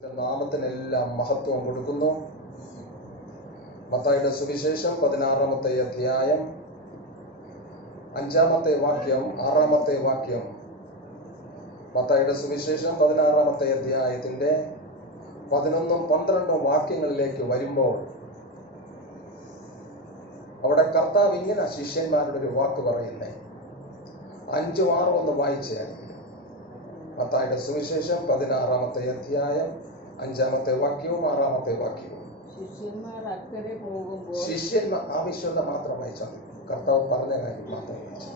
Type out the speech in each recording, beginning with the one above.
നാമത്തിനെല്ലാം മഹത്വം കൊടുക്കുന്നു. മത്തായിയുടെ സുവിശേഷം 16-ാമത്തെ അധ്യായം 5-ാമത്തെ വാക്യം 6-ാമത്തെ വാക്യം. മത്തായിയുടെ സുവിശേഷം 16-ാമത്തെ അധ്യായത്തിന്റെ 11-12 വാക്യങ്ങളിലേക്ക് വരുമ്പോൾ അവിടെ കർത്താവ് ഇങ്ങനെ ശിഷ്യന്മാരുടെ ഒരു വാക്ക് പറയുന്നേ. 5-6 ഒന്ന് വായിച്ചേ. മത്തായിയുടെ സുവിശേഷം 16-ാമത്തെ അധ്യായം 5-ാമത്തെ വാക്യവും 6-ാമത്തെ വാക്യവും. ശിഷ്യന്മാർ ആവശ്യത മാത്രം വായിച്ചാൽ കർത്താവ് പറഞ്ഞ കാര്യം മാത്രം വായിച്ചു.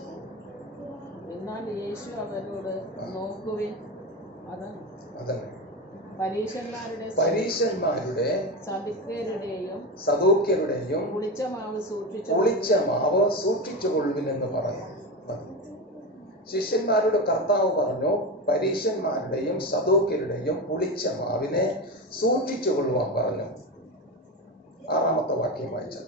എന്നാൽ യേശു അവരോട് നോക്കുവിൻ, അതന്നെ പരീശന്മാരുടെ സദൂക്യരുടെയും പുളിച്ച മാവ് സൂക്ഷിച്ചുകൊള്ളുവിനെന്ന് പറഞ്ഞു. ശിഷ്യന്മാരോട് കർത്താവ് പറഞ്ഞു, പരീശന്മാരുടെയും സദൂക്യരുടെയും പുളിച്ച മാവിനെ സൂക്ഷിച്ചു കൊള്ളുവാൻ പറഞ്ഞു. 6-ാമത്തെ വാക്യം വായിച്ചേ.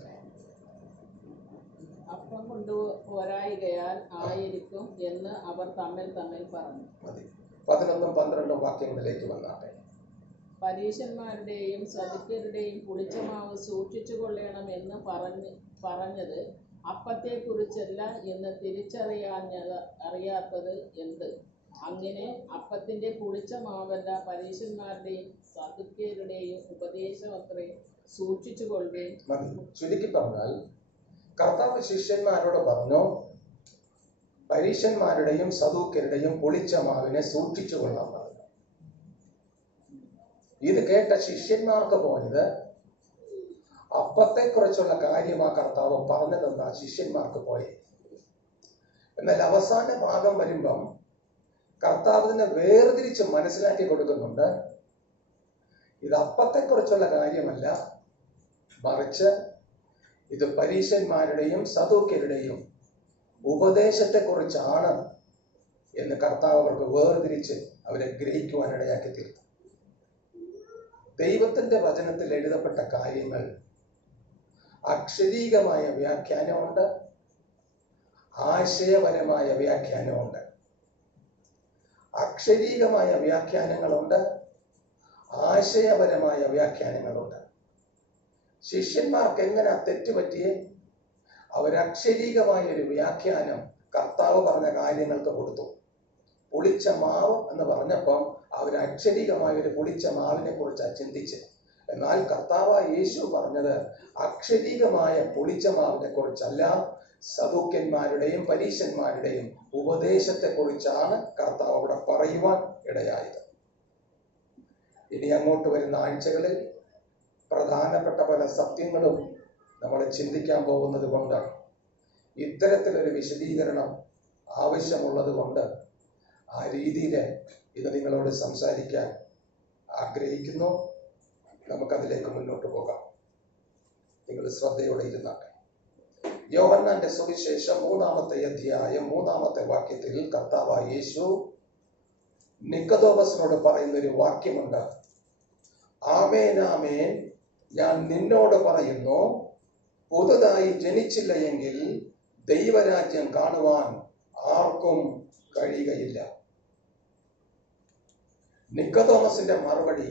അപ്പം കൊണ്ടുപോരായികയാൽ ആയിരിക്കും എന്ന് അവർ തമ്മിൽ പറഞ്ഞു. മതി. 11-12 വാക്യങ്ങളിലേക്ക് വന്നാട്ടെ. പരീശന്മാരുടെയും സദൂക്യരുടെയും പുളിച്ച മാവ് സൂക്ഷിച്ചു കൊള്ളണം എന്ന് പറഞ്ഞത് അപ്പത്തെ കുറിച്ചല്ല എന്ന് അറിയാത്തത് എന്ത്? അങ്ങനെ അപ്പത്തിന്റെ പുളിച്ച മാവല്ല, പരീശന്മാരുടെയും സദൂക്യരുടെയും ഉപദേശം അത്രേ സൂക്ഷിച്ചു കൊള്ളുകയും. ചുരുക്കി പറഞ്ഞാൽ കർത്താവ് ശിഷ്യന്മാരോട് പറഞ്ഞു, പരീശന്മാരുടെയും സദൂക്യരുടെയും പുളിച്ച മാവിനെ സൂക്ഷിച്ചു കൊള്ളാൻ പറഞ്ഞു. ഇത് കേട്ട ശിഷ്യന്മാർക്ക് പോയത് അപ്പത്തെക്കുറിച്ചുള്ള കാര്യമാ കർത്താവ് പറഞ്ഞതെന്നാ ശിഷ്യന്മാർക്ക് പോയി. എന്നാൽ അവസാന ഭാഗം വരുമ്പം കർത്താവിനെ വേർതിരിച്ച് മനസ്സിലാക്കി കൊടുക്കുന്നുണ്ട്. ഇത് അപ്പത്തെക്കുറിച്ചുള്ള കാര്യമല്ല, മറിച്ച് ഇത് പരീശന്മാരുടെയും സദൂക്യരുടെയും ഉപദേശത്തെക്കുറിച്ചാണ് എന്ന് കർത്താവ് അവർക്ക് വേർതിരിച്ച് അവരെ ഗ്രഹിക്കുവാനിടയാക്കി തീർത്തു. ദൈവത്തിന്റെ വചനത്തിൽ എഴുതപ്പെട്ട കാര്യങ്ങൾ അക്ഷരീകമായ വ്യാഖ്യാനമുണ്ട്, ആശയപരമായ വ്യാഖ്യാനമുണ്ട്. അക്ഷരീകമായ വ്യാഖ്യാനങ്ങളുണ്ട്, ആശയപരമായ വ്യാഖ്യാനങ്ങളുണ്ട്. ശിഷ്യന്മാർക്ക് എങ്ങനെ തെറ്റുപറ്റിയേ? അവരക്ഷരീകമായ ഒരു വ്യാഖ്യാനം കർത്താവ് പറഞ്ഞ കാര്യങ്ങൾക്ക് കൊടുത്തു. പുളിച്ച മാവ് എന്ന് പറഞ്ഞപ്പം അവർ അക്ഷരീകമായ ഒരു പുളിച്ച മാവിനെ കുറിച്ചാണ് ചിന്തിച്ച്. എന്നാൽ കർത്താവ് യേശു പറഞ്ഞത് അക്ഷരീകമായ പുളിച്ച മാവിനെ കുറിച്ചല്ല, സദൂക്യന്മാരുടെയും പരീശന്മാരുടെയും ഉപദേശത്തെ കുറിച്ചാണ് കർത്താവ് അവിടെ പറയുവാൻ ഇടയായത്. ഇനി അങ്ങോട്ട് വരുന്ന ആഴ്ചകളിൽ പ്രധാനപ്പെട്ട പല സത്യങ്ങളും നമ്മൾ ചിന്തിക്കാൻ പോകുന്നത് കൊണ്ട് ഇത്തരത്തിലൊരു വിശദീകരണം ആവശ്യമുള്ളത് കൊണ്ട് ആ രീതിയിൽ ഇത് നിങ്ങളോട് സംസാരിക്കാൻ ആഗ്രഹിക്കുന്നു. നമുക്കതിലേക്ക് മുന്നോട്ട് പോകാം. നിങ്ങൾ ശ്രദ്ധയോടെ ഇരുന്നാട്ടെ. യോഹന്നാന്റെ സുവിശേഷം 3-ാമത്തെ അധ്യായം 3-ാമത്തെ വാക്യത്തിൽ കർത്താവായ യേശു നിക്കോദോമസിനോട് പറയുന്നൊരു വാക്യമുണ്ട്. ആമേൻ ആമേൻ, ഞാൻ നിന്നോട് പറയുന്നു, പുതുതായി ജനിച്ചില്ല എങ്കിൽ ദൈവരാജ്യം കാണുവാൻ ആർക്കും കഴിയുകയില്ല. നിക്കോദോമസിന്റെ മറുപടി,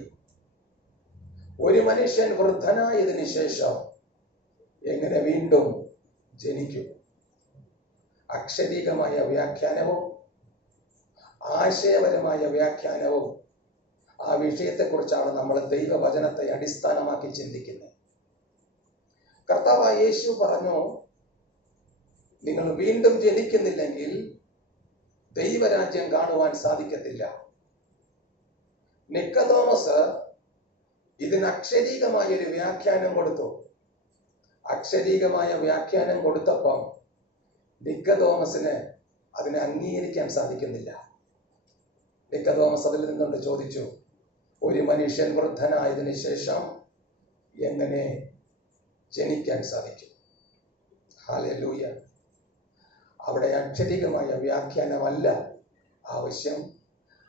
ഒരു മനുഷ്യൻ വൃദ്ധനായതിനു ശേഷം എങ്ങനെ വീണ്ടും ജനിക്കും? അക്ഷരീകമായ വ്യാഖ്യാനവും ആശയപരമായ വ്യാഖ്യാനവും ആ വിഷയത്തെക്കുറിച്ചാണ് നമ്മൾ ദൈവവചനത്തെ അടിസ്ഥാനമാക്കി ചിന്തിക്കുന്നത്. കർത്താവായ യേശു പറഞ്ഞു, നിങ്ങൾ വീണ്ടും ജനിക്കുന്നില്ലെങ്കിൽ ദൈവരാജ്യം കാണുവാൻ സാധിക്കത്തില്ല. നിക്കോദോമസ് ഇതിന് അക്ഷരീകമായ ഒരു വ്യാഖ്യാനം കൊടുത്തു. അക്ഷരീകമായ വ്യാഖ്യാനം കൊടുത്തപ്പം നിക്കോദോമസിന് അതിനെ അംഗീകരിക്കാൻ സാധിക്കുന്നില്ല. നിക്കോദോമസ് അതിൽ നിന്നുകൊണ്ട് ചോദിച്ചു, ഒരു മനുഷ്യൻ വൃദ്ധനായതിനു ശേഷം എങ്ങനെ ജനിക്കാൻ സാധിക്കും? ഹല്ലേലൂയ. അവിടെ അക്ഷരീകമായ വ്യാഖ്യാനമല്ല ആവശ്യം,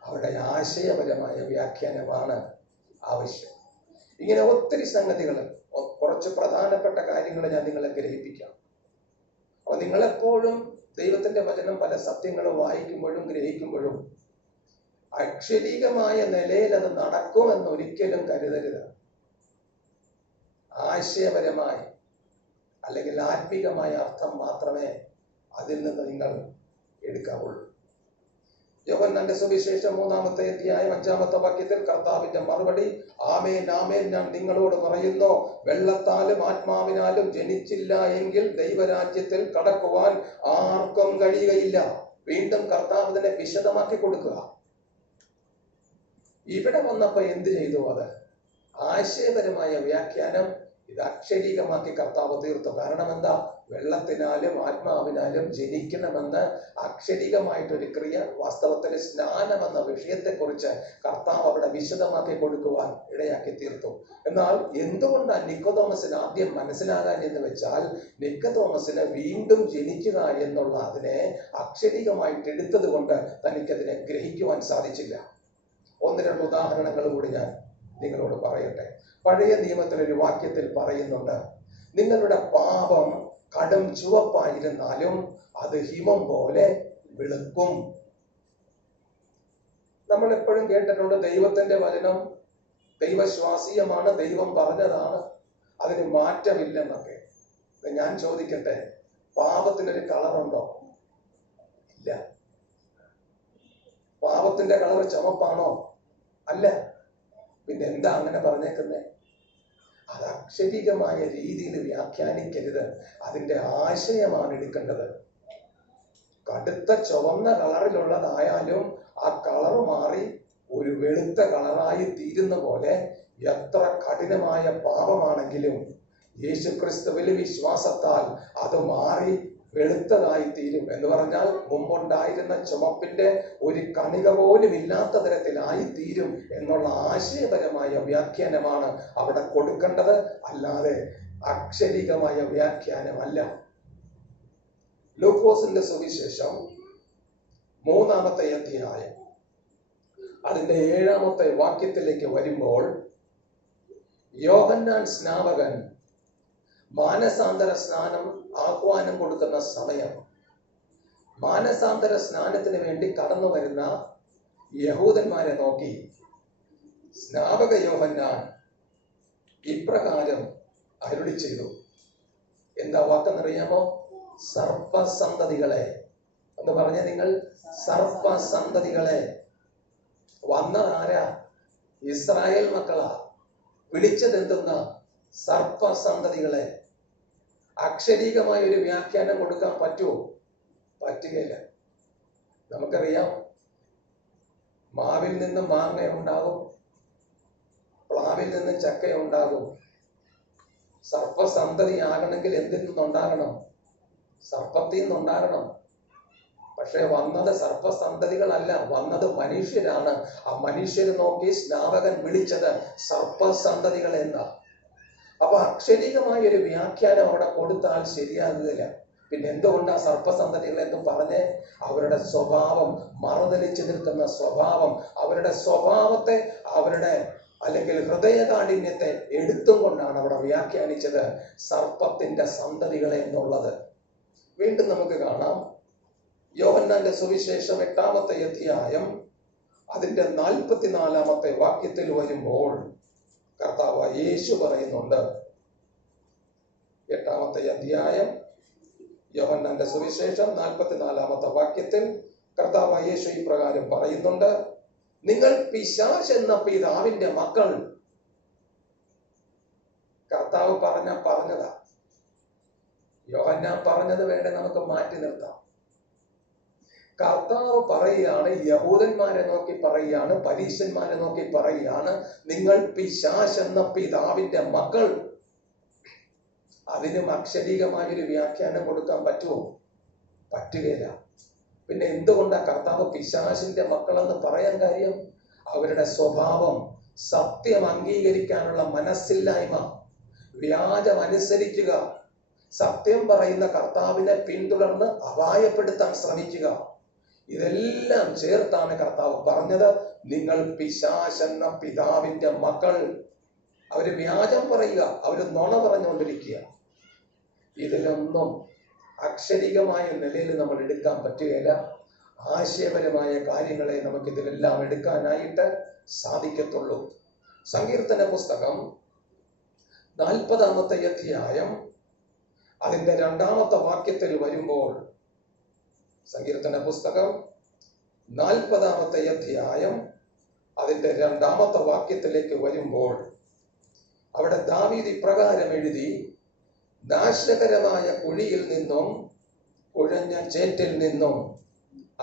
അവിടെ ആശയപരമായ വ്യാഖ്യാനമാണ് ആവശ്യം. ഇങ്ങനെ ഒത്തിരി സംഗതികൾ, കുറച്ച് പ്രധാനപ്പെട്ട കാര്യങ്ങൾ ഞാൻ നിങ്ങളെ ഗ്രഹിപ്പിക്കാം. അപ്പോൾ നിങ്ങളെപ്പോഴും ദൈവത്തിന്റെ വചനം പല സത്യങ്ങളും വായിക്കുമ്പോഴും ഗ്രഹിക്കുമ്പോഴും അക്ഷരീകമായ നിലയിൽ അത് നടക്കുമെന്ന് ഒരിക്കലും കരുതരുത്. ആശയപരമായി അല്ലെങ്കിൽ ആത്മീകമായ അർത്ഥം മാത്രമേ അതിൽ നിന്ന് നിങ്ങൾ എടുക്കാവുള്ളൂ. യോഹന്നാന്റെ സുവിശേഷം 3-ാമത്തെ അധ്യായം 5-ാമത്തെ വാക്യത്തിൽ കർത്താവിന്റെ മറുപടി, ആമേൻ ആമേൻ ഞാൻ നിങ്ങളോട് പറയുന്നു, വെള്ളത്താലും ആത്മാവിനാലും ജനിച്ചില്ല എങ്കിൽ ദൈവരാജ്യത്തിൽ കടക്കുവാൻ ആർക്കും കഴിയുകയില്ല. വീണ്ടും കർത്താവ് തന്നെ വിശദമാക്കി കൊടുക്കുക. ഇവിടെ വന്നപ്പോ എന്ത് ചെയ്തു? അത് ആശയപരമായ വ്യാഖ്യാനം ഇത് അക്ഷരീകമാക്കി കർത്താവ് തീർത്തു. കാരണം എന്താ? വെള്ളത്തിനാലും ആത്മാവിനാലും ജനിക്കണമെന്ന് അക്ഷരീകമായിട്ടൊരു ക്രിയ, വാസ്തവത്തിൽ സ്നാനം എന്ന വിഷയത്തെക്കുറിച്ച് കർത്താവ് അവിടെ വിശദമാക്കി കൊടുക്കുവാൻ ഇടയാക്കി തീർത്തു. എന്നാൽ എന്തുകൊണ്ടാണ് നിക്കോദോമസിന് ആദ്യം മനസ്സിലാകാൻ എന്ന് വെച്ചാൽ, നിക്കോദോമസിന് വീണ്ടും ജനിക്കുക എന്നുള്ള അതിനെ അക്ഷരീകമായിട്ട് എടുത്തത് കൊണ്ട് തനിക്കതിനെ ഗ്രഹിക്കുവാൻ സാധിച്ചില്ല. 1-2 ഉദാഹരണങ്ങൾ കൂടി ഞാൻ നിങ്ങളോട് പറയട്ടെ. പഴയ നിയമത്തിലൊരു വാക്യത്തിൽ പറയുന്നുണ്ട്, നിങ്ങളുടെ പാപം കടും ചുവപ്പായിരുന്നാലും അത് ഹിമം പോലെ വെളുക്കും. നമ്മൾ എപ്പോഴും കേട്ടിട്ടുണ്ട്, ദൈവത്തിന്റെ വചനം ദൈവശ്വാസീയമാണ്, ദൈവം പറഞ്ഞതാണ്, അതിന് മാറ്റമില്ലെന്നൊക്കെ. ഞാൻ ചോദിക്കട്ടെ, പാപത്തിനൊരു കളറുണ്ടോ? ഇല്ല. പാപത്തിന്റെ കളർ ചുമപ്പാണോ? അല്ല. പിന്നെ എന്താ അങ്ങനെ പറഞ്ഞേക്കുന്നേ? അത് അക്ഷരീകമായ രീതിയിൽ വ്യാഖ്യാനിക്കരുത്. അതിന്റെ ആശയമാണ് എടുക്കേണ്ടത്. കടുത്ത ചുവന്ന കളറിലുള്ളതായാലും ആ കളർ മാറി ഒരു വെളുത്ത കളറായി തീരുന്ന പോലെ എത്ര കഠിനമായ പാപമാണെങ്കിലും യേശുക്രിസ്തുവിൽ വിശ്വാസത്താൽ അത് മാറി വെളുത്തതായി തീരും. എന്ന് പറഞ്ഞാൽ മുമ്പുണ്ടായിരുന്ന ചുമപ്പിന്റെ ഒരു കണിക പോലും ഇല്ലാത്ത തരത്തിലായി തീരും എന്നുള്ള ആശയപരമായ വ്യാഖ്യാനമാണ് അവിടെ കൊടുക്കേണ്ടത്, അല്ലാതെ അക്ഷരികമായ വ്യാഖ്യാനമല്ല. ലൂക്കോസിന്റെ സുവിശേഷം 3-ാമത്തെ അധ്യായം അതിന്റെ 7-ാമത്തെ വാക്യത്തിലേക്ക് വരുമ്പോൾ, യോഹന്നാൻ സ്നാപകൻ മാനസാന്തര സ്നാനം ആഹ്വാനം കൊടുക്കുന്ന സമയം, മാനസാന്തര സ്നാനത്തിന് വേണ്ടി കടന്നു വരുന്ന യഹൂദന്മാരെ നോക്കി സ്നാപക യോഹന്നാൻ ഇപ്രകാരം അരുളി ചെയ്തു. എന്താ വാക്കെന്നറിയാമോ? സർപ്പസന്തതികളെ എന്ന് പറഞ്ഞ നിങ്ങൾ, സർപ്പസന്തതികളെ. വന്നതാരാ? ഇസ്രായേൽ മക്കളാ. വിളിച്ചത് എന്തെന്നാ? സർപ്പസന്തതികളെ. അക്ഷരീകമായ ഒരു വ്യാഖ്യാനം കൊടുക്കാൻ പറ്റുമോ? പറ്റുകയില്ല. നമുക്കറിയാം, മാവിൽ നിന്ന് മാങ്ങ ഉണ്ടാകും, പ്ലാവിൽ നിന്ന് ചക്ക ഉണ്ടാകും. സർപ്പസന്തതി ആകണമെങ്കിൽ എന്തിൽ നിന്നുണ്ടാകണം? സർപ്പത്തിൽ നിന്നുണ്ടാകണം. പക്ഷെ വന്നത് സർപ്പസന്തതികളല്ല, വന്നത് മനുഷ്യരാണ്. ആ മനുഷ്യരെ നോക്കി സ്നാപകൻ വിളിച്ചത് സർപ്പസന്തതികൾ എന്നാ. അപ്പൊ അക്ഷരീകമായ ഒരു വ്യാഖ്യാനം അവിടെ കൊടുത്താൽ ശരിയാകുകയില്ല. പിന്നെ എന്തുകൊണ്ടാ സർപ്പസന്തതികൾ എന്ന് പറഞ്ഞ്? അവരുടെ സ്വഭാവം, മറുതലിച്ചു നിൽക്കുന്ന സ്വഭാവം, അവരുടെ സ്വഭാവത്തെ, അവരുടെ അല്ലെങ്കിൽ ഹൃദയകാഠിന്യത്തെ എടുത്തും കൊണ്ടാണ് അവിടെ വ്യാഖ്യാനിച്ചത് സർപ്പത്തിന്റെ സന്തതികളെ എന്നുള്ളത്. വീണ്ടും നമുക്ക് കാണാം, യോഹന്നാന്റെ സുവിശേഷം 8-ാമത്തെ അധ്യായം അതിന്റെ 44-ാമത്തെ വാക്യത്തിൽ വരുമ്പോൾ കർത്താവ് യേശു പറയുന്നുണ്ട്. 8-ാമത്തെ അധ്യായം യോഹന്നാന്റെ സുവിശേഷം 44-ാമത്തെ വാക്യത്തിൽ കർത്താവ് യേശു ഇപ്രകാരം പറയുന്നുണ്ട്, നിങ്ങൾ പിശാച് എന്ന പിതാവിന്റെ മക്കൾ. കർത്താവ് പറഞ്ഞതാ. യോഹന്നാൻ പറഞ്ഞത് വേണ്ട നമുക്ക് മാറ്റി നിർത്താം. കർത്താവ് പറയുകയാണ്, യഹൂദന്മാരെ നോക്കി പറയുകയാണ്, പരീശന്മാരെ നോക്കി പറയുകയാണ്, നിങ്ങൾ പിശാച് എന്ന പിതാവിന്റെ മക്കൾ. അതിനും അക്ഷരീകമായൊരു വ്യാഖ്യാനം കൊടുക്കാൻ പറ്റുമോ? പറ്റുകയില്ല. പിന്നെ എന്തുകൊണ്ടാണ് കർത്താവ് പിശാചിന്റെ മക്കളെന്ന് പറയാൻ കാര്യം? അവരുടെ സ്വഭാവം, സത്യം അംഗീകരിക്കാനുള്ള മനസ്സില്ലായ്മ, വ്യാജം അനുസരിക്കുക, സത്യം പറയുന്ന കർത്താവിനെ പിന്തുടർന്ന് അപായപ്പെടുത്താൻ ശ്രമിക്കുക, ഇതെല്ലാം ചേർത്താണ് കർത്താവ് പറഞ്ഞത്, നിങ്ങൾ പിശാച് എന്ന പിതാവിന്റെ മക്കൾ. അവര് വ്യാജം പറയുക, അവര് നുണ പറഞ്ഞുകൊണ്ടിരിക്കുക. ഇതിലൊന്നും അക്ഷരികമായ നിലയിൽ നമ്മൾ എടുക്കാൻ പറ്റുകയില്ല. ആശയപരമായ കാര്യങ്ങളെ നമുക്കിതിലെല്ലാം എടുക്കാനായിട്ട് സാധിക്കത്തുള്ളൂ. സങ്കീർത്തന പുസ്തകം 40-ാമത്തെ അധ്യായം അതിന്റെ 2-ാമത്തെ വാക്യത്തിൽ വരുമ്പോൾ, സങ്കീർത്തന പുസ്തകം 40-ാമത്തെ അധ്യായം അതിന്റെ 2-ാമത്തെ വാക്യത്തിലേക്ക് വരുമ്പോൾ അവിടെ ദാവീദ് ഇപ്രകാരം എഴുതി: നാശകരമായ കുഴിയിൽ നിന്നും കുഴഞ്ഞ ചേറ്റിൽ നിന്നും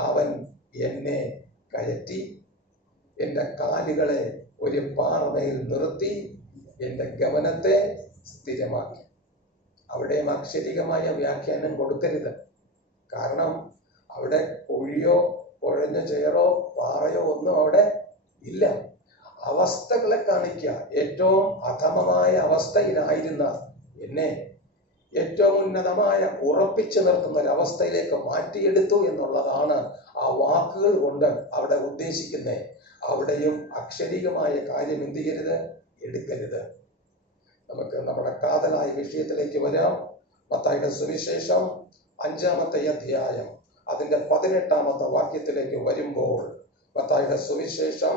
അവൻ എന്നെ കയറ്റി, എൻ്റെ കാലുകളെ ഒരു പാറമേൽ നിർത്തി, എൻ്റെ ഗമനത്തെ സ്ഥിരമാക്കി. അവിടെയും അക്ഷരികമായ വ്യാഖ്യാനം കൊടുക്കരുത്. കാരണം അവിടെ കുഴിയോ കുഴഞ്ഞ ചേറോ പാറയോ ഒന്നും അവിടെ ഇല്ല. അവസ്ഥകളെ കാണിക്കുക. ഏറ്റവും അധമമായ അവസ്ഥയിലായിരുന്ന എന്നെ ഏറ്റവും ഉന്നതമായ ഉറപ്പിച്ചു നിർത്തുന്ന ഒരവസ്ഥയിലേക്ക് മാറ്റിയെടുത്തു എന്നുള്ളതാണ് ആ വാക്കുകൾ കൊണ്ട് അവിടെ ഉദ്ദേശിക്കുന്നത്. അവിടെയും അക്ഷരികമായ കാര്യം എന്ത് ചെയ്യരുത്, എടുക്കരുത്. നമുക്ക് നമ്മുടെ കാതലായ വിഷയത്തിലേക്ക് വരാം. മത്തായിയുടെ സുവിശേഷം 5-ാമത്തെ അധ്യായം അതിന്റെ 18-ാമത്തെ വാക്യത്തിലേക്ക് വരുമ്പോൾ, മത്തായിയുടെ സുവിശേഷം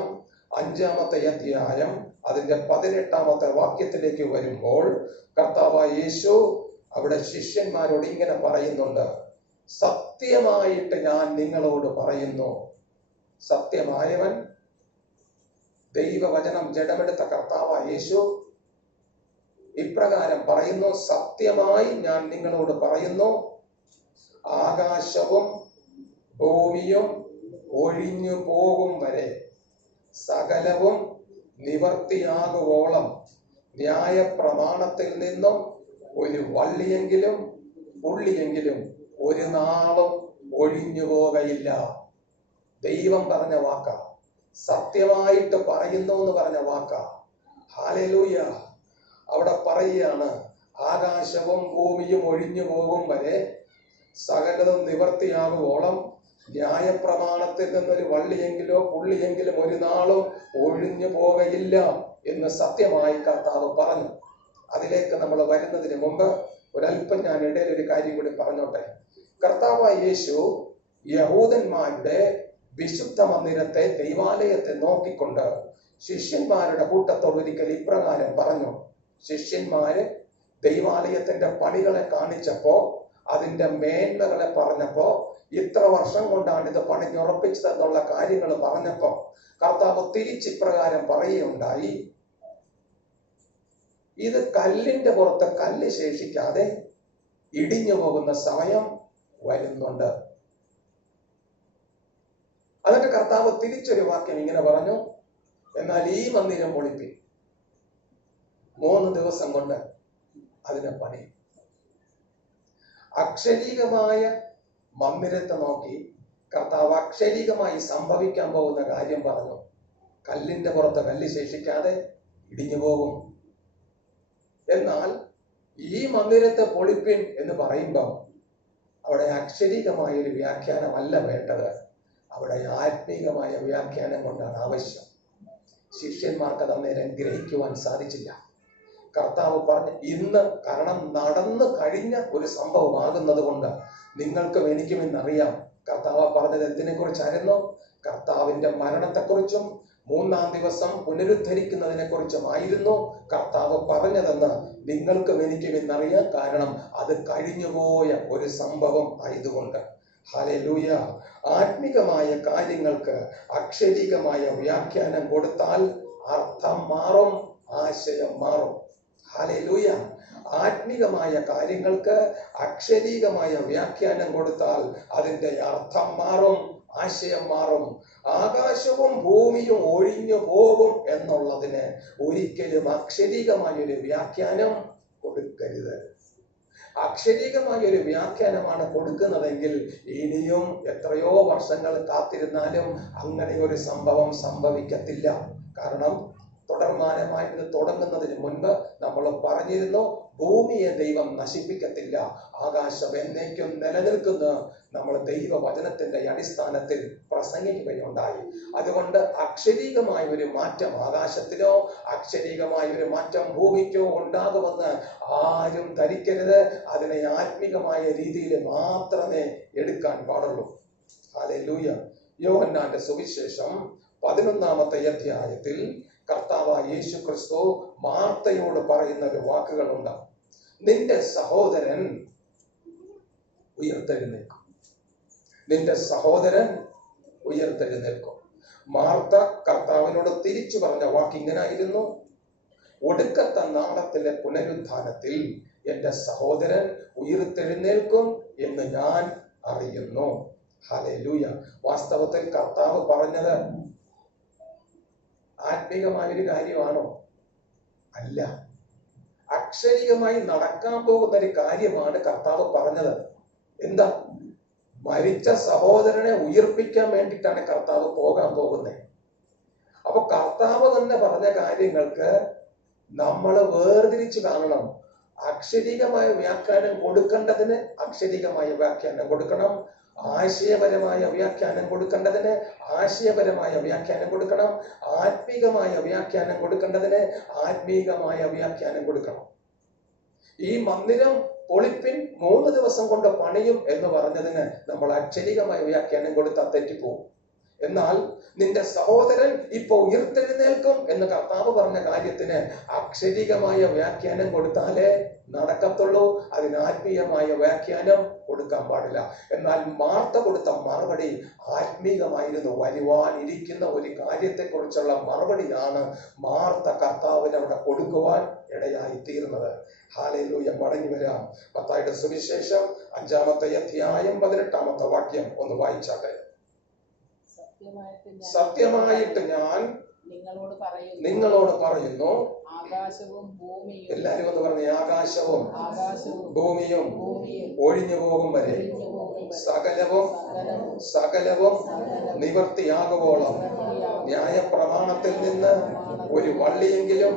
5-ാമത്തെ അധ്യായം അതിന്റെ 18-ാമത്തെ വാക്യത്തിലേക്ക് വരുമ്പോൾ കർത്താവായ യേശു അവിടെ ശിഷ്യന്മാരോട് ഇങ്ങനെ പറയുന്നുണ്ട്: സത്യമായിട്ട് ഞാൻ നിങ്ങളോട് പറയുന്നു. സത്യമായവൻ, ദൈവവചനം ജഡമെടുത്ത കർത്താവായ യേശു ഇപ്രകാരം പറയുന്നു: സത്യമായി ഞാൻ നിങ്ങളോട് പറയുന്നു, ആകാശവും ഭൂമിയും ഒഴിഞ്ഞു പോകും വരെ സകലവും നിവർത്തിയാകുവോളം ന്യായപ്രമാണത്തിൽ നിന്നും ഒരു വള്ളിയെങ്കിലും പുള്ളിയെങ്കിലും ഒരു നാളും ഒഴിഞ്ഞു പോകയില്ല. ദൈവം പറഞ്ഞ വാക്ക, സത്യമായിട്ട് പറയുന്നു എന്ന് പറഞ്ഞ വാക്ക. ഹല്ലേലൂയ. അവിടെ പറയുകയാണ്, ആകാശവും ഭൂമിയും ഒഴിഞ്ഞു പോകും വരെ സകലതും നിവർത്തിയാകുവോളം ന്യായപ്രമാണത്തിൽ നിന്നൊരു വള്ളിയെങ്കിലോ പുള്ളിയെങ്കിലും ഒരു നാളും ഒഴിഞ്ഞു പോകയില്ല എന്ന് സത്യമായി കർത്താവ് പറഞ്ഞു. അതിലേക്ക് നമ്മൾ വരുന്നതിന് മുമ്പ് ഒരല്പം ഞാൻ ഇടയിൽ ഒരു കാര്യം കൂടി പറഞ്ഞോട്ടെ. കർത്താവായ യേശു യഹൂദന്മാരുടെ വിശുദ്ധ മന്ദിരത്തെ, ദൈവാലയത്തെ നോക്കിക്കൊണ്ട് ശിഷ്യന്മാരുടെ കൂട്ടത്തോട് ഒരിക്കൽ ഇപ്രകാരം പറഞ്ഞു. ശിഷ്യന്മാര് ദൈവാലയത്തിന്റെ പണികളെ കാണിച്ചപ്പോ, അതിന്റെ മേന്മകളെ പറഞ്ഞപ്പോ, ഇത്ര വർഷം കൊണ്ടാണ് ഇത് പണിഞ്ഞുറപ്പിച്ചതെന്നുള്ള കാര്യങ്ങൾ പറഞ്ഞപ്പോ കർത്താവ് തിരിച്ചിപ്രകാരം പറയുകയുണ്ടായി: ഇത് കല്ലിന്റെ പുറത്ത് കല്ല് ശേഷിക്കാതെ ഇടിഞ്ഞു പോകുന്ന സമയം വരുന്നുണ്ട്. എന്നിട്ട് കർത്താവ് തിരിച്ചൊരു വാക്യം ഇങ്ങനെ പറഞ്ഞു: എന്നാൽ ഈ മന്ദിരം പൊളിപ്പിൻ, 3 ദിവസം കൊണ്ട് അതിനെ പണി. അക്ഷരീകമായ മന്ദിരത്തെ നോക്കി കർത്താവ് അക്ഷരീകമായി സംഭവിക്കാൻ പോകുന്ന കാര്യം പറഞ്ഞു. കല്ലിന്റെ പുറത്ത് കല്ല് ശേഷിക്കാതെ ഇടിഞ്ഞു പോകും. എന്നാൽ ഈ മന്ദിരത്തെ പൊളിപ്പിൻ എന്ന് പറയുമ്പോൾ അവിടെ അക്ഷരീകമായ ഒരു വ്യാഖ്യാനമല്ല വേണ്ടത്, അവിടെ ആത്മീകമായ വ്യാഖ്യാനം കൊണ്ടാണ് ആവശ്യം. ശിഷ്യന്മാർക്ക് അത് അന്നേരം ഗ്രഹിക്കുവാൻ സാധിച്ചില്ല. കർത്താവ് പറഞ്ഞു, ഇന്ന് കാരണം നടന്നു കഴിഞ്ഞ ഒരു സംഭവമാകുന്നത് കൊണ്ട് നിങ്ങൾക്കും എനിക്കും ഇന്നറിയാം. കർത്താവ് പറഞ്ഞത് എന്തിനെ കുറിച്ചായിരുന്നു? കർത്താവിന്റെ മരണത്തെക്കുറിച്ചും 3-ാം ദിവസം പുനരുദ്ധരിക്കുന്നതിനെ കുറിച്ചുമായിരുന്നു കർത്താവ് പറഞ്ഞതെന്ന് നിങ്ങൾക്കും എനിക്കും ഇന്നറിയാം. കാരണം അത് കഴിഞ്ഞുപോയ ഒരു സംഭവം ആയതുകൊണ്ട്. ഹല്ലേലൂയ. ആത്മികമായ കാര്യങ്ങൾക്ക് അക്ഷരീകമായ വ്യാഖ്യാനം കൊടുത്താൽ അർത്ഥം മാറും, ആശയം മാറും. ഹല്ലേലൂയ. ആത്മികമായ കാര്യങ്ങൾക്ക് അക്ഷരീകമായ വ്യാഖ്യാനം കൊടുത്താൽ അതിന്റെ അർത്ഥം മാറും, ആശയം മാറും. ആകാശവും ഭൂമിയും ഒഴിഞ്ഞു പോകും എന്നുള്ളതിന് ഒരിക്കലും അക്ഷരീകമായൊരു വ്യാഖ്യാനം കൊടുക്കരുത്. അക്ഷരീകമായൊരു വ്യാഖ്യാനമാണ് കൊടുക്കുന്നതെങ്കിൽ ഇനിയും എത്രയോ വർഷങ്ങൾ കാത്തിരുന്നാലും അങ്ങനെ ഒരു സംഭവം സംഭവിക്കത്തില്ല. കാരണം തുടർമാനമായിട്ട് തുടങ്ങുന്നതിന് മുൻപ് നമ്മൾ പറഞ്ഞിരുന്നു, ഭൂമിയെ ദൈവം നശിപ്പിക്കത്തില്ല, ആകാശം എന്നേക്കും നിലനിൽക്കുന്ന നമ്മൾ ദൈവവചനത്തിന്റെ അടിസ്ഥാനത്തിൽ പ്രസംഗിക്കുകയുണ്ടായി. അതുകൊണ്ട് അക്ഷരീകമായ ഒരു മാറ്റം ആകാശത്തിനോ അക്ഷരീകമായ ഒരു മാറ്റം ഭൂമിക്കോ ഉണ്ടാകുമെന്ന് ആരും ധരിക്കരുത്. അതിനെ ആത്മികമായ രീതിയിൽ മാത്രമേ എടുക്കാൻ പാടുള്ളൂ. ഹല്ലേലൂയ. യോഹന്നാന്റെ സുവിശേഷം 11-ാമത്തെ അധ്യായത്തിൽ കർത്താവായ യേശു ക്രിസ്തു മാർത്തയോട് പറയുന്ന ഒരു വാക്കുകളുണ്ട്. നിന്റെ സഹോദരൻ ഉയർത്തെഴുന്നേൽക്കും. നിന്റെ സഹോദരൻ ഉയർത്തെഴുന്നേൽക്കും. മാർത്ത കർത്താവിനോട് തിരിച്ചു പറഞ്ഞ വാക്ക് ഇങ്ങനായിരുന്നു: ഒടുക്കത്തെ നാളത്തിലെ പുനരുത്ഥാനത്തിൽ എന്റെ സഹോദരൻ ഉയർത്തെഴുന്നേൽക്കും എന്ന് ഞാൻ അറിയുന്നു. ഹല്ലേലൂയ. വാസ്തവത്തിൽ കർത്താവ് പറഞ്ഞത് ആത്മീകമായൊരു കാര്യമാണോ? അല്ല, അക്ഷരികമായി നടക്കാൻ പോകുന്ന ഒരു കാര്യമാണ് കർത്താവ് പറഞ്ഞത്. എന്താ? മരിച്ച സഹോദരനെ ഉയർപ്പിക്കാൻ വേണ്ടിയിട്ടാണ് കർത്താവ് പോകാൻ പോകുന്നത്. അപ്പൊ കർത്താവ് തന്നെ പറഞ്ഞ കാര്യങ്ങൾക്ക് നമ്മൾ വേർതിരിച്ച് കാണണം. അക്ഷരികമായ വ്യാഖ്യാനം കൊടുക്കേണ്ടതിന് അക്ഷരികമായ വ്യാഖ്യാനം കൊടുക്കണം. ആശയപരമായ വ്യാഖ്യാനം കൊടുക്കേണ്ടതിന് ആശയപരമായ വ്യാഖ്യാനം കൊടുക്കണം. ആത്മീകമായ വ്യാഖ്യാനം കൊടുക്കേണ്ടതിന് ആത്മീകമായ വ്യാഖ്യാനം കൊടുക്കണം. ഈ മന്ദിരം പൊളിപ്പിൻ 3 ദിവസം കൊണ്ട് പണിയും എന്ന് പറഞ്ഞതിന് നമ്മൾ അക്ഷരികമായ വ്യാഖ്യാനം കൊടുത്താൽ തെറ്റിപ്പോകും. എന്നാൽ നിന്റെ സഹോദരൻ ഇപ്പൊ ഉയർത്തെഴുന്നേൽക്കും എന്ന് കർത്താവ് പറഞ്ഞ കാര്യത്തിന് അക്ഷരികമായ വ്യാഖ്യാനം കൊടുത്താലേ നടക്കത്തുള്ളൂ. അതിന് ആത്മീയമായ വ്യാഖ്യാനം കൊടുക്കാൻ പാടില്ല. എന്നാൽ മാർത്ത കൊടുത്ത മറുപടി ആത്മീകമായിരുന്നു. വരുവാനിരിക്കുന്ന ഒരു കാര്യത്തെക്കുറിച്ചുള്ള മറുപടിയാണ് മാർത്ത കർത്താവിന് അവിടെ കൊടുക്കുവാൻ ഇടയായി തീർന്നത്. ഹല്ലേലൂയ. മടങ്ങി വരാം. മത്തായിയുടെ സുവിശേഷം 5-ാമത്തെ അധ്യായം 18-ാമത്തെ വാക്യം ഒന്ന് വായിച്ചാട്ടെ. സത്യമായിട്ട് ഞാൻ നിങ്ങളോട് പറയുന്നു, ആകാശവും ഭൂമിയും, എല്ലാരും ഒന്ന് പറഞ്ഞേ, ആകാശവും ഭൂമിയും ഒഴിഞ്ഞു പോകും വരെ സകലവും നിവർത്തിയാകുവോളം ന്യായപ്രമാണത്തിൽ നിന്ന് ഒരു പുള്ളിയെങ്കിലും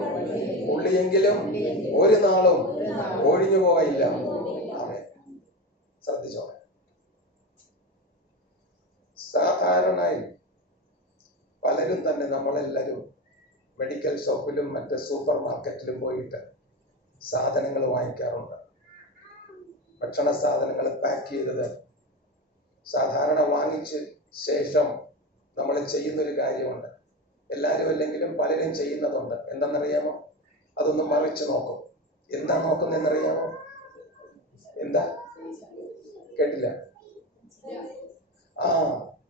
ഒരു നാളും ഒഴിഞ്ഞു പോകയില്ല. ശ്രദ്ധിച്ചോ. സാധാരണയായി പലരും തന്നെ നമ്മളെല്ലാവരും മെഡിക്കൽ ഷോപ്പിലും മറ്റ് സൂപ്പർ മാർക്കറ്റിലും പോയിട്ട് സാധനങ്ങൾ വാങ്ങിക്കാറുണ്ട്. ഭക്ഷണ സാധനങ്ങൾ പാക്ക് ചെയ്തത് സാധാരണ വാങ്ങിച്ച് ശേഷം നമ്മൾ ചെയ്യുന്നൊരു കാര്യമുണ്ട്. എല്ലാവരും അല്ലെങ്കിലും പലരും ചെയ്യുന്നതുണ്ട്. എന്താണെന്നറിയാമോ? അതൊന്ന് മറിച്ച് നോക്കും. എന്താ നോക്കുന്നതെന്നറിയാമോ? എന്താ? കേട്ടില്ല.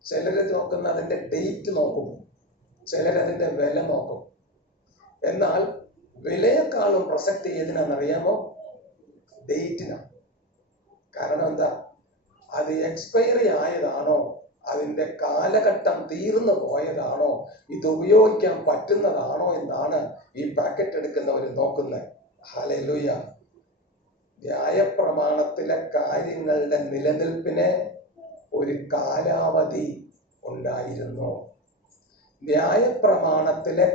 ചിലര് നോക്കുന്ന അതിന്റെ ഡേറ്റ് നോക്കും, ചിലരതിന്റെ വില നോക്കും. എന്നാൽ വിലയെക്കാളും പ്രസക്തി ഏതിനാണെന്നറിയാമോ? ഡേറ്റിനാണ്. കാരണം എന്താ? അത് എക്സ്പയറി ആയതാണോ, അതിന്റെ കാലഘട്ടം തീർന്നു പോയതാണോ, ഇത് ഉപയോഗിക്കാൻ പറ്റുന്നതാണോ എന്നാണ് ഈ പാക്കറ്റ് എടുക്കുന്നവർ നോക്കുന്നത്. ഹല്ലേലൂയ. ന്യായപ്രമാണത്തിലെ കാര്യങ്ങളുടെ നിലനിൽപ്പിന് ഒരു കാലാവധി ഉണ്ടായിരുന്നു. ന്യായപ്രമാണത്തിലെ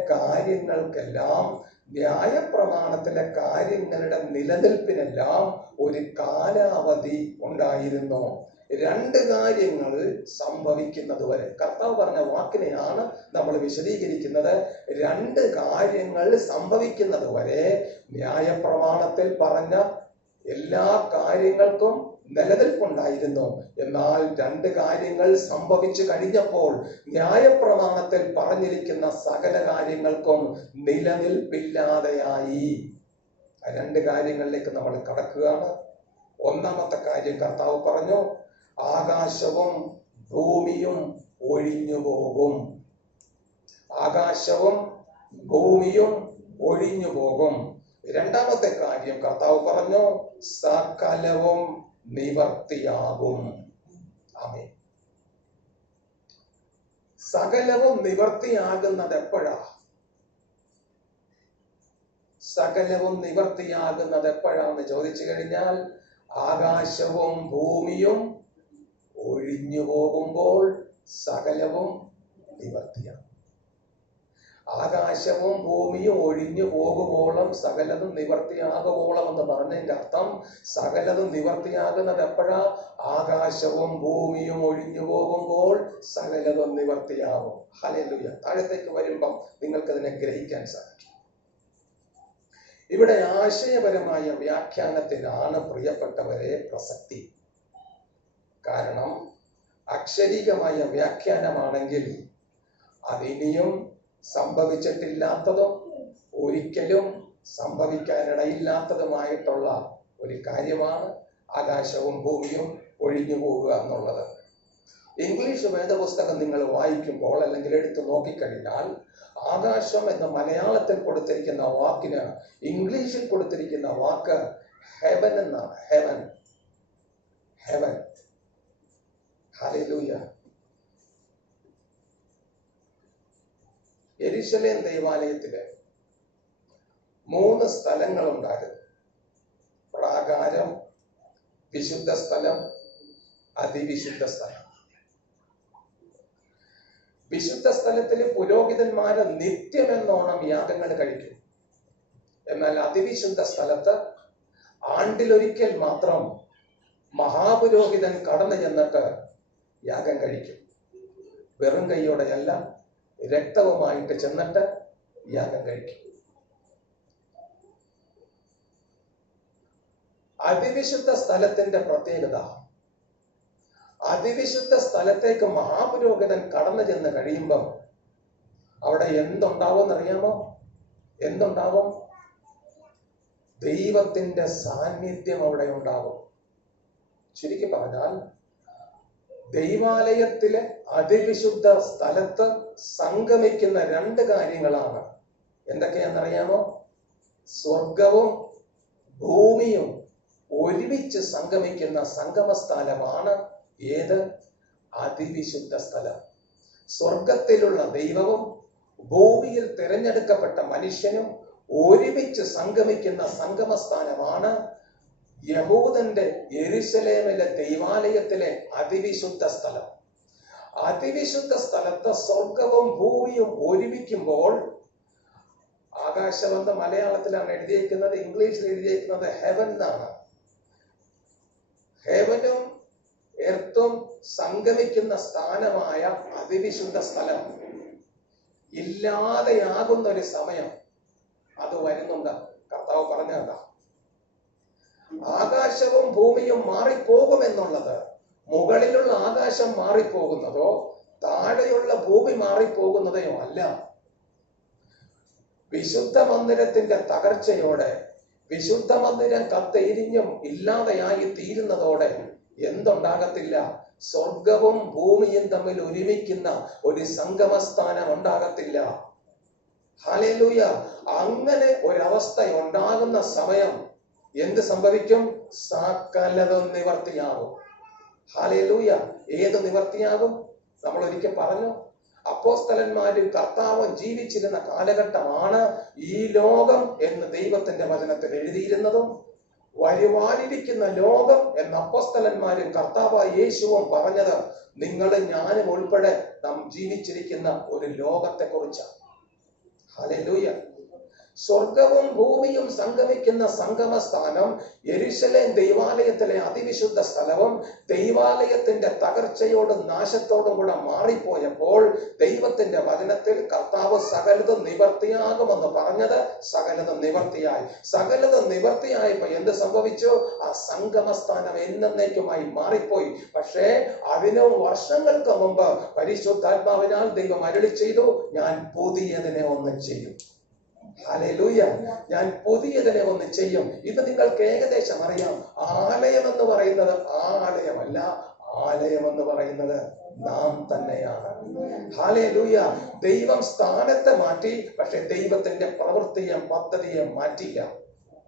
കാര്യങ്ങളുടെ നിലനിൽപ്പിനെല്ലാം ഒരു കാലാവധി ഉണ്ടായിരുന്നു. 2 കാര്യങ്ങൾ സംഭവിക്കുന്നത് വരെ. കർത്താവ് പറഞ്ഞ വാക്കിനെയാണ് നമ്മൾ വിശദീകരിക്കുന്നത്. 2 കാര്യങ്ങൾ സംഭവിക്കുന്നത് വരെ ന്യായപ്രമാണത്തിൽ പറഞ്ഞ എല്ലാ കാര്യങ്ങൾക്കും നിലനിൽപ്പുണ്ടായിരുന്നു. എന്നാൽ 2 കാര്യങ്ങൾ സംഭവിച്ചു കഴിഞ്ഞപ്പോൾ ന്യായപ്രമാണത്തിൽ പറഞ്ഞിരിക്കുന്ന സകല കാര്യങ്ങൾക്കും നിലനിൽപ്പില്ലാതെയായി. 2 കാര്യങ്ങളിലേക്ക് നമ്മൾ കടക്കുകയാണ്. 1-ാമത്തെ കാര്യം കർത്താവ് പറഞ്ഞു, ആകാശവും ഭൂമിയും ഒഴിഞ്ഞു പോകും. ആകാശവും ഭൂമിയും ഒഴിഞ്ഞു പോകും. 2-ാമത്തെ കാര്യം കർത്താവ് പറഞ്ഞു, സകലവും നിവർത്തിയാകും. ആമേൻ. സകലവും നിവർത്തിയാകുന്നത് എപ്പോഴാ? സകലവും നിവർത്തിയാകുന്നത് എപ്പോഴാന്ന് ചോദിച്ചു കഴിഞ്ഞാൽ, ആകാശവും ഭൂമിയും ഒഴിഞ്ഞു പോകുമ്പോൾ സകലവും നിവർത്തിയാകും. ആകാശവും ഭൂമിയും ഒഴിഞ്ഞു പോകുവോളം സകലതും നിവർത്തിയാകുവോളം എന്ന് പറഞ്ഞതിന്റെ അർത്ഥം, സകലതും നിവർത്തിയാകുന്നത് എപ്പോഴാ? ആകാശവും ഭൂമിയും ഒഴിഞ്ഞു പോകുമ്പോൾ സകലതും നിവർത്തിയാകും. ഹല്ലേലൂയ. താഴത്തേക്ക് വരുമ്പം നിങ്ങൾക്കതിനെ ഗ്രഹിക്കാൻ സാധിക്കും. ഇവിടെ ആശയപരമായ വ്യാഖ്യാനത്തിനാണ് പ്രിയപ്പെട്ടവരെ പ്രസക്തി. കാരണം അക്ഷരികമായ വ്യാഖ്യാനമാണെങ്കിൽ അതിനിയും സംഭവിച്ചിട്ടില്ലാത്തതും ഒരിക്കലും സംഭവിക്കാനിടയില്ലാത്തതുമായിട്ടുള്ള ഒരു കാര്യമാണ് ആകാശവും ഭൂമിയും ഒഴിഞ്ഞു പോവുക എന്നുള്ളത്. ഇംഗ്ലീഷ് വേദപുസ്തകം നിങ്ങൾ വായിക്കുമ്പോൾ അല്ലെങ്കിൽ എടുത്തു നോക്കിക്കഴിഞ്ഞാൽ ആകാശം എന്ന മലയാളത്തിൽ കൊടുത്തിരിക്കുന്ന വാക്കിന് ഇംഗ്ലീഷിൽ കൊടുത്തിരിക്കുന്ന വാക്ക് ഹെവൻ എന്നാണ്. Heaven, heaven. ഹല്ലേലൂയ. യെരുശലേം ദേവാലയത്തില് 3 സ്ഥലങ്ങളുണ്ടായിരുന്നു. പ്രാകാരം, വിശുദ്ധ സ്ഥലം, അതിവിശുദ്ധ സ്ഥലം. വിശുദ്ധ സ്ഥലത്തില് പുരോഹിതന്മാര് നിത്യമെന്നോണം യാഗങ്ങൾ കഴിക്കും. എന്നാൽ അതിവിശുദ്ധ സ്ഥലത്ത് ആണ്ടിലൊരിക്കൽ മാത്രം മഹാപുരോഹിതൻ കടന്നു ചെന്നിട്ട് യാഗം കഴിക്കും. വെറും കൈയോടെയല്ല, രക്തവുമായിട്ട് ചെന്നിട്ട് യാഗം കഴിക്കും. അതിവിശുദ്ധ സ്ഥലത്തിന്റെ പ്രത്യേകത, അതിവിശുദ്ധ സ്ഥലത്തേക്ക് മഹാപുരോഹിതൻ കടന്നു ചെന്ന് കഴിയുമ്പം അവിടെ എന്തുണ്ടാവും അറിയാമോ? എന്തുണ്ടാവും? ദൈവത്തിന്റെ സാന്നിധ്യം അവിടെ ഉണ്ടാവും. ചുരുക്കി പറഞ്ഞാൽ ദൈവാലയത്തിലെ അതിവിശുദ്ധ സ്ഥലത്ത് സംഗമിക്കുന്ന 2 കാര്യങ്ങളാണ്. എന്തൊക്കെയാണെന്നറിയാമോ? സ്വർഗവും ഭൂമിയും ഒരുമിച്ച് സംഗമിക്കുന്ന സംഗമസ്ഥലമാണ് ഏത്? അതിവിശുദ്ധ സ്ഥലം. സ്വർഗത്തിലുള്ള ദൈവവും ഭൂമിയിൽ തിരഞ്ഞെടുക്കപ്പെട്ട മനുഷ്യനും ഒരുമിച്ച് സംഗമിക്കുന്ന സംഗമസ്ഥാനമാണ് യഹൂദന്റെ യെരുശലേമിലെ ദൈവാലയത്തിലെ അതിവിശുദ്ധ സ്ഥലം. അതിവിശുദ്ധ സ്ഥലത്ത് സ്വർഗവും ഭൂമിയും ഒരുമിക്കുമ്പോൾ, ആകാശമെന്ന് മലയാളത്തിലാണ് എഴുതിയിരിക്കുന്നത്, ഇംഗ്ലീഷിൽ എഴുതിയിരിക്കുന്നത് ഹെവൻ എന്നാണ്. ഹെവനും എർത്തും സംഗമിക്കുന്ന സ്ഥാനമായ അതിവിശുദ്ധ സ്ഥലം ഇല്ലാതെയാകുന്ന ഒരു സമയം അത് വരുന്നുണ്ട്. കർത്താവ് പറഞ്ഞതാ, ആകാശവും ഭൂമിയും മാറിപ്പോകുമെന്നുള്ളത് മുകളിലുള്ള ആകാശം മാറിപ്പോകുന്നതോ താഴെയുള്ള ഭൂമി മാറിപ്പോകുന്നതോ അല്ല. വിശുദ്ധ മന്ദിരത്തിന്റെ തകർച്ചയോടെ, വിശുദ്ധ മന്ദിരം കത്തെരിഞ്ഞും ഇല്ലാതെയായി തീരുന്നതോടെ എന്തുണ്ടാകത്തില്ല? സ്വർഗവും ഭൂമിയും തമ്മിൽ ഒരുമിക്കുന്ന ഒരു സംഗമസ്ഥാനം ഉണ്ടാകത്തില്ല. ഹല്ലേലൂയ. അങ്ങനെ ഒരവസ്ഥ ഉണ്ടാകുന്ന സമയം എന്ത് സംഭവിക്കും? സകലതും നിവർത്തിയാകും. ഹല്ലേലൂയ. ഏത് നിവർത്തിയാകും? നമ്മൾ ഒരിക്കൽ പറഞ്ഞു, അപ്പോസ്തലന്മാരും കർത്താവും ജീവിച്ചിരുന്ന കാലഘട്ടമാണ് ഈ ലോകം എന്ന് ദൈവത്തിന്റെ വചനത്തിൽ എഴുതിയിരുന്നതും വരുവാനിരിക്കുന്ന ലോകം എന്ന് അപ്പോസ്തലന്മാരും കർത്താവായ യേശുവും പറഞ്ഞത് നിങ്ങളും ഞാനും ഉൾപ്പെടെ നാം ജീവിച്ചിരിക്കുന്ന ഒരു ലോകത്തെ കുറിച്ചാണ്. ഹല്ലേലൂയ. സ്വർഗവും ഭൂമിയും സംഗമിക്കുന്ന സംഗമസ്ഥാനം യെരുശലേം ദൈവാലയത്തിലെ അതിവിശുദ്ധ സ്ഥലവും ദൈവാലയത്തിന്റെ തകർച്ചയോടും നാശത്തോടും കൂടെ മാറിപ്പോയപ്പോൾ ദൈവത്തിന്റെ വചനത്തിൽ കർത്താവ് സകലതും നിവർത്തിയാകുമെന്ന് പറഞ്ഞത് സകലതും നിവർത്തിയായി. സകലതും നിവർത്തിയായപ്പോ എന്ത് സംഭവിച്ചു? ആ സംഗമസ്ഥാനം എന്നേക്കുമായി മാറിപ്പോയി. പക്ഷേ അതിന് വർഷങ്ങൾക്ക് മുമ്പ് പരിശുദ്ധാത്മാവിനാൽ ദൈവം അരുളി ചെയ്തു, ഞാൻ പുതിയതിനെ ഒന്ന് ചെയ്യും. ഹല്ലേലൂയ. ഞാൻ പുതിയതിനെ ഒന്ന് ചെയ്യും. ഇത് നിങ്ങൾക്ക് ഏകദേശം അറിയാം. ആലയം എന്ന് പറയുന്നത് ആലയമല്ല, ആലയം എന്ന് പറയുന്നത് നാം തന്നെയാണ്. ഹല്ലേലൂയ. ദൈവം സ്ഥാനത്തെ മാറ്റി, പക്ഷെ ദൈവത്തിന്റെ പ്രവൃത്തിയെ പദ്ധതിയെ മാറ്റില്ല.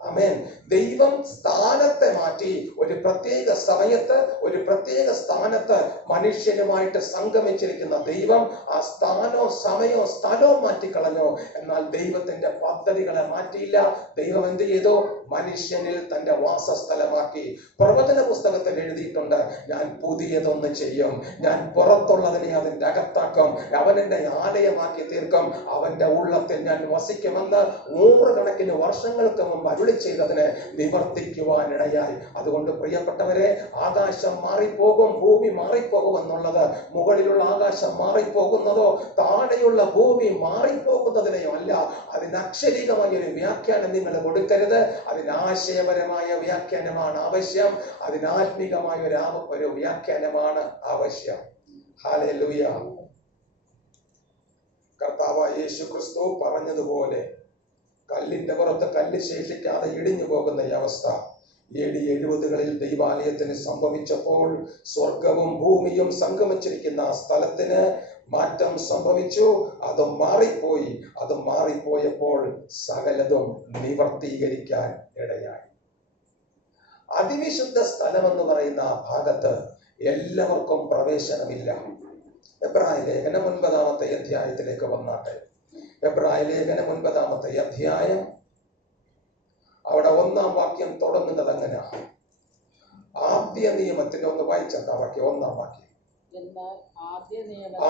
ആമേൻ. ദൈവം സ്ഥാനത്തെ മാറ്റി. ഒരു പ്രത്യേക സമയത്ത് ഒരു പ്രത്യേക സ്ഥാനത്ത് മനുഷ്യനുമായിട്ട് സംഗമിച്ചിരിക്കുന്ന ദൈവം ആ സ്ഥാനവും സമയവും സ്ഥലവും മാറ്റിക്കളഞ്ഞു. എന്നാൽ ദൈവത്തിന്റെ പദ്ധതികളെ മാറ്റിയില്ല. ദൈവം എന്ത് ചെയ്തു? മനുഷ്യനിൽ തന്റെ വാസസ്ഥലമാക്കി. പ്രവചന പുസ്തകത്തിൽ എഴുതിയിട്ടുണ്ട്, ഞാൻ പുതിയതൊന്ന് ചെയ്യും, ഞാൻ പുറത്തുള്ളതിനെ അതിന്റെ അകത്താക്കും, അവൻ എന്നെ ആലയമാക്കി തീർക്കും, അവന്റെ ഉള്ളത്തിൽ ഞാൻ വസിക്കുമെന്ന് 100 കണക്കിന് വർഷങ്ങൾക്ക് മുമ്പ് അരുളി ചെയ്തതിനെ നിവർത്തിക്കുവാനിടയായി. അതുകൊണ്ട് പ്രിയപ്പെട്ടവരെ, ആകാശം മാറിപ്പോകും, ഭൂമി മാറിപ്പോകും എന്നുള്ളത് മുകളിലുള്ള ആകാശം മാറിപ്പോകുന്നതോ താഴെയുള്ള ഭൂമി മാറിപ്പോകുന്നതിനെയോ അല്ല. അതിന് അക്ഷരികമായ ഒരു വ്യാഖ്യാനം നിങ്ങൾ കൊടുക്കരുത്. അതിന് ആശയപരമായ വ്യാഖ്യാനമാണ് ആവശ്യം. അതിന് ആത്മീകമായ ഒരു വ്യാഖ്യാനമാണ് ആവശ്യം. ഹല്ലേലൂയ. കർത്താവായ യേശു ക്രിസ്തു പറഞ്ഞതുപോലെ കല്ലിന്റെ പുറത്ത് കല്ല് ശേഷിക്കാതെ ഇടിഞ്ഞു പോകുന്ന ഈ അവസ്ഥ AD 70-കളിൽ ദൈവാലയത്തിന് സംഭവിച്ചപ്പോൾ സ്വർഗവും ഭൂമിയും സംഗമിച്ചിരിക്കുന്ന ആ സ്ഥലത്തിന് മാറ്റം സംഭവിച്ചു. അത് മാറിപ്പോയി. അത് മാറിപ്പോയപ്പോൾ സകലതും നിവർത്തീകരിക്കാൻ ഇടയായി. അതിവിശുദ്ധ സ്ഥലമെന്ന് പറയുന്ന ആ ഭാഗത്ത് എല്ലാവർക്കും പ്രവേശനമില്ല. എബ്രായ ലേഖനം 9-ാമത്തെ അധ്യായത്തിലേക്ക് വന്നാട്ടെ. എബ്രായ ലേഖനം 9-ാമത്തെ അധ്യായം, അവിടെ 1-ാം വാക്യം തുടങ്ങുന്നത് അങ്ങനെ. ആദ്യ നിയമത്തിന് ഒന്ന് വായിച്ചെന്താ വാക്യം? 1-ാം വാക്യം.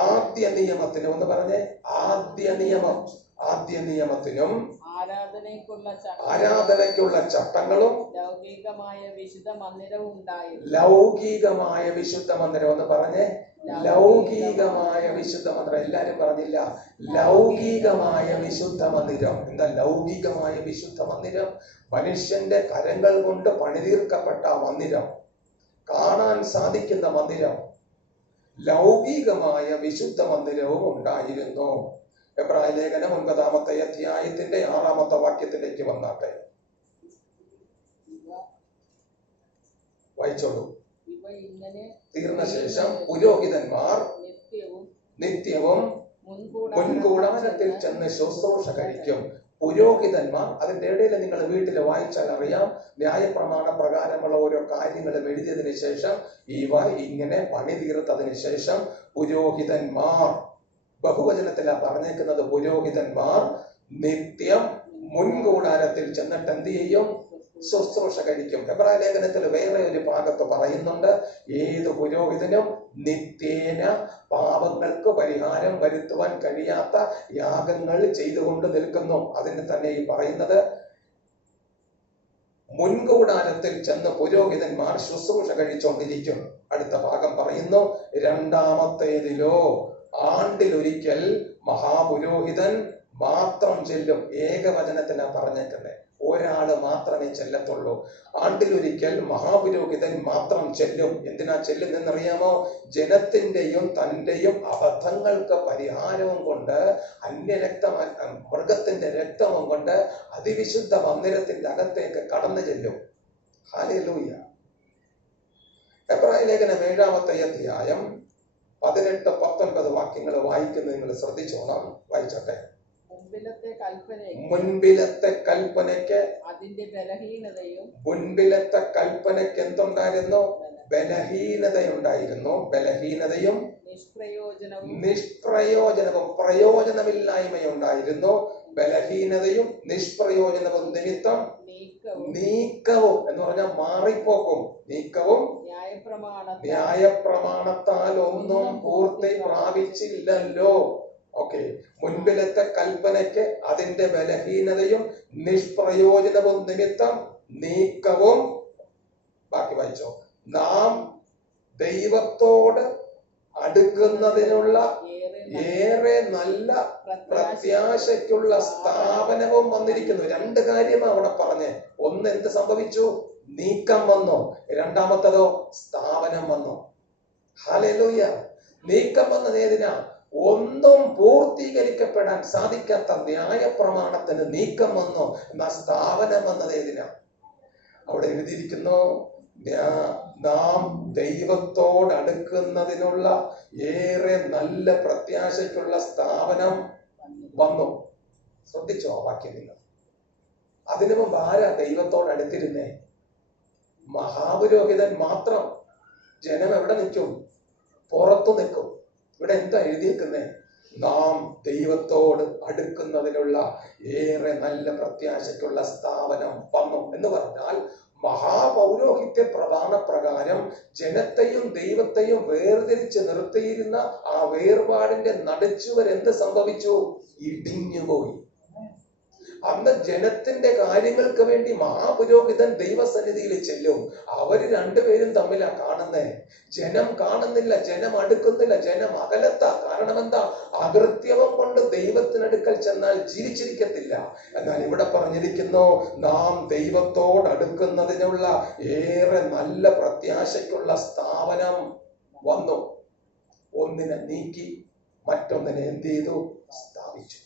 ആദ്യ നിയമത്തിന് ഒന്ന് പറഞ്ഞേ. ആദ്യ നിയമത്തിനും ആരാധനയ്ക്കുള്ള ചട്ടങ്ങളും ലൗകികമായ വിശുദ്ധ മന്ദിരവും ഉണ്ടായിരുന്നു. ലൗകികമായ വിശുദ്ധ മന്ദിരം ഒന്ന് പറഞ്ഞേ. ലൗകികമായ വിശുദ്ധ മന്ദിരം. എല്ലാരും പറഞ്ഞില്ല. ലൗകികമായ വിശുദ്ധ മന്ദിരം. എന്താ ലൗകികമായ വിശുദ്ധ മന്ദിരം? മനുഷ്യന്റെ കരങ്ങൾ കൊണ്ട് പണിതീർക്കപ്പെട്ട മന്ദിരം, കാണാൻ സാധിക്കുന്ന മന്ദിരം. ലൗകികമായ വിശുദ്ധ മന്ദിരവും ഉണ്ടായിരുന്നു. എബ്രായ ലേഖനം 9-ാമത്തെ അധ്യായത്തിന്റെ 6-ാമത്തെ വാക്യത്തിലേക്ക് വന്നാട്ടെ. വായിച്ചോളൂ. തീർന്ന ശേഷം പുരോഹിതന്മാർ നിത്യവും മുൻകൂടാരത്തിൽ ചെന്ന് ശുശ്രൂഷ കഴിക്കും. പുരോഹിതന്മാർ, അതിന്റെ ഇടയിൽ നിങ്ങൾ വീട്ടിൽ വായിച്ചാൽ അറിയാം, ന്യായപ്രമാണ പ്രകാരമുള്ള ഓരോ കാര്യങ്ങളും എഴുതിയതിനു ശേഷം ഇവ ഇങ്ങനെ പണി തീർത്തതിന് ശേഷം പുരോഹിതന്മാർ, ബഹുവചനത്തിലാണ് പറഞ്ഞേക്കുന്നത്, പുരോഹിതന്മാർ നിത്യം മുൻകൂടാരത്തിൽ ചെന്നിട്ട് എന്ത് ചെയ്യും? ശുശ്രൂഷ കഴിക്കും. എബ്രായ ലേഖനത്തിൽ വേറെ ഒരു ഭാഗത്ത് പറയുന്നുണ്ട്, ഏത് പുരോഹിതനും നിത്യേന പാപങ്ങൾക്ക് പരിഹാരം വരുത്തുവാൻ കഴിയാത്ത യാഗങ്ങൾ ചെയ്തുകൊണ്ട് നിൽക്കുന്നു. അതിന് തന്നെ ഈ പറയുന്നത്, മുൻകൂടാരത്തിൽ ചെന്ന് പുരോഹിതന്മാർ ശുശ്രൂഷ കഴിച്ചുകൊണ്ടിരിക്കും. അടുത്ത ഭാഗം പറയുന്നു, രണ്ടാമത്തേതിലോ ആണ്ടിലൊരിക്കൽ മഹാപുരോഹിതൻ മാത്രം ചെല്ലും. ഏകവചനത്തിനാ പറഞ്ഞേക്കുന്നത്, ഒരാള് മാത്രമേ ചെല്ലത്തുള്ളൂ. ആണ്ടിലൊരിക്കൽ മഹാപുരോഹിതൻ മാത്രം ചെല്ലും. എന്തിനാ ചെല്ലുന്നറിയാമോ? ജനത്തിന്റെയും തന്റെയും അബദ്ധങ്ങൾക്ക് പരിഹാരവും കൊണ്ട്, മൃഗത്തിന്റെ രക്തവും കൊണ്ട് അതിവിശുദ്ധ മന്ദിരത്തിന്റെ അകത്തേക്ക് കടന്നു ചെല്ലും. ഹല്ലേലൂയ. എബ്രായ ലേഖനം 7-ാമത്തെ അധ്യായം 18-19 വാക്യങ്ങൾ വായിക്കുന്നത് നിങ്ങൾ ശ്രദ്ധിച്ചോണം. വായിച്ചോട്ടെ. മുൻപിലത്തെ കൽപ്പനയ്ക്ക് എന്തുണ്ടായിരുന്നു? ബലഹീനതയുണ്ടായിരുന്നു. ബലഹീനതയും നിഷ്പ്രയോജനവും പ്രയോജനമില്ലായ്മയുണ്ടായിരുന്നു. ബലഹീനതയും നിഷ്പ്രയോജനവും നിമിത്തം നീക്കവും എന്ന് പറഞ്ഞാൽ മാറിപ്പോക്കും. നീക്കവും ന്യായപ്രമാണത്താൽ ഒന്നും പൂർത്തി പ്രാപിച്ചില്ലല്ലോ. ഓക്കെ, മുൻപിലത്തെ കൽപ്പനയ്ക്ക് അതിന്റെ ബലഹീനതയും നിഷ്പ്രയോജനവും നിമിത്തം നീക്കവും, ബാക്കി വായിച്ചോ, നാം ദൈവത്തോട് അടുക്കുന്നതിനുള്ള ഏറെ നല്ല പ്രത്യാശയ്ക്കുള്ള സ്ഥാപനവും വന്നിരിക്കുന്നു. രണ്ട് കാര്യമാണ് അവിടെ പറഞ്ഞേ. ഒന്ന്, എന്ത് സംഭവിച്ചു? നീക്കം വന്നു. രണ്ടാമത്തതോ, സ്ഥാപനം വന്നു. ഹല്ലേലൂയ. നീക്കം വന്നത് ഏതിനാ? ഒന്നും പൂർത്തീകരിക്കപ്പെടാൻ സാധിക്കാത്ത ന്യായപ്രമാണത്തിന് നീക്കം വന്നു. എന്നാ സ്ഥാപനം വന്നത് ഏതിനാ? അവിടെ എഴുതിയിരിക്കുന്നു, നാം ദൈവത്തോട് അടുക്കുന്നതിനുള്ള ഏറെ നല്ല പ്രത്യാശയ്ക്കുള്ള സ്ഥാപനം വന്നു. ശ്രദ്ധിച്ചോ ആ വാക്യം നിങ്ങൾ? അതിനു മുമ്പ് ആരാ ദൈവത്തോട് അടുത്തിരുന്നേ? മഹാപുരോഹിതൻ മാത്രം. ജനം എവിടെ നിൽക്കും? പുറത്തു നിൽക്കും. ഇവിടെ എന്താ എഴുതിയിരിക്കുന്നേ? നാം ദൈവത്തോട് അടുക്കുന്നതിനുള്ള ഏറെ നല്ല പ്രത്യാശയ്ക്കുള്ള സ്ഥാപനം വന്നു എന്ന് പറഞ്ഞാൽ, മഹാപൗരോഹിത്യ പ്രധാന പ്രകാരം ജനത്തെയും ദൈവത്തെയും വേർതിരിച്ച് നിർത്തിയിരുന്ന ആ വേർപാടിന്റെ നടുച്ചുവർ എന്ത് സംഭവിച്ചു? ഇടിഞ്ഞുപോയി. അന്ന് ജനത്തിന്റെ കാര്യങ്ങൾക്ക് വേണ്ടി മഹാപുരോഹിതൻ ദൈവസന്നിധിയിൽ ചെല്ലും. അവര് രണ്ടുപേരും തമ്മിലാ കാണുന്നേ. ജനം കാണുന്നില്ല, ജനം അടുക്കുന്നില്ല, ജനം അകലത്താ. കാരണം എന്താ? അകൃത്യവും കൊണ്ട് ദൈവത്തിനടുക്കൽ ചെന്നാൽ ജീവിച്ചിരിക്കത്തില്ല. എന്നാൽ ഇവിടെ പറഞ്ഞിരിക്കുന്നു, നാം ദൈവത്തോട് അടുക്കുന്നതിനുള്ള ഏറെ നല്ല പ്രത്യാശയ്ക്കുള്ള സ്ഥാപനം വന്നു. ഒന്നിനെ നീക്കി മറ്റൊന്നിനെ എന്ത് ചെയ്തു? സ്ഥാപിച്ചു.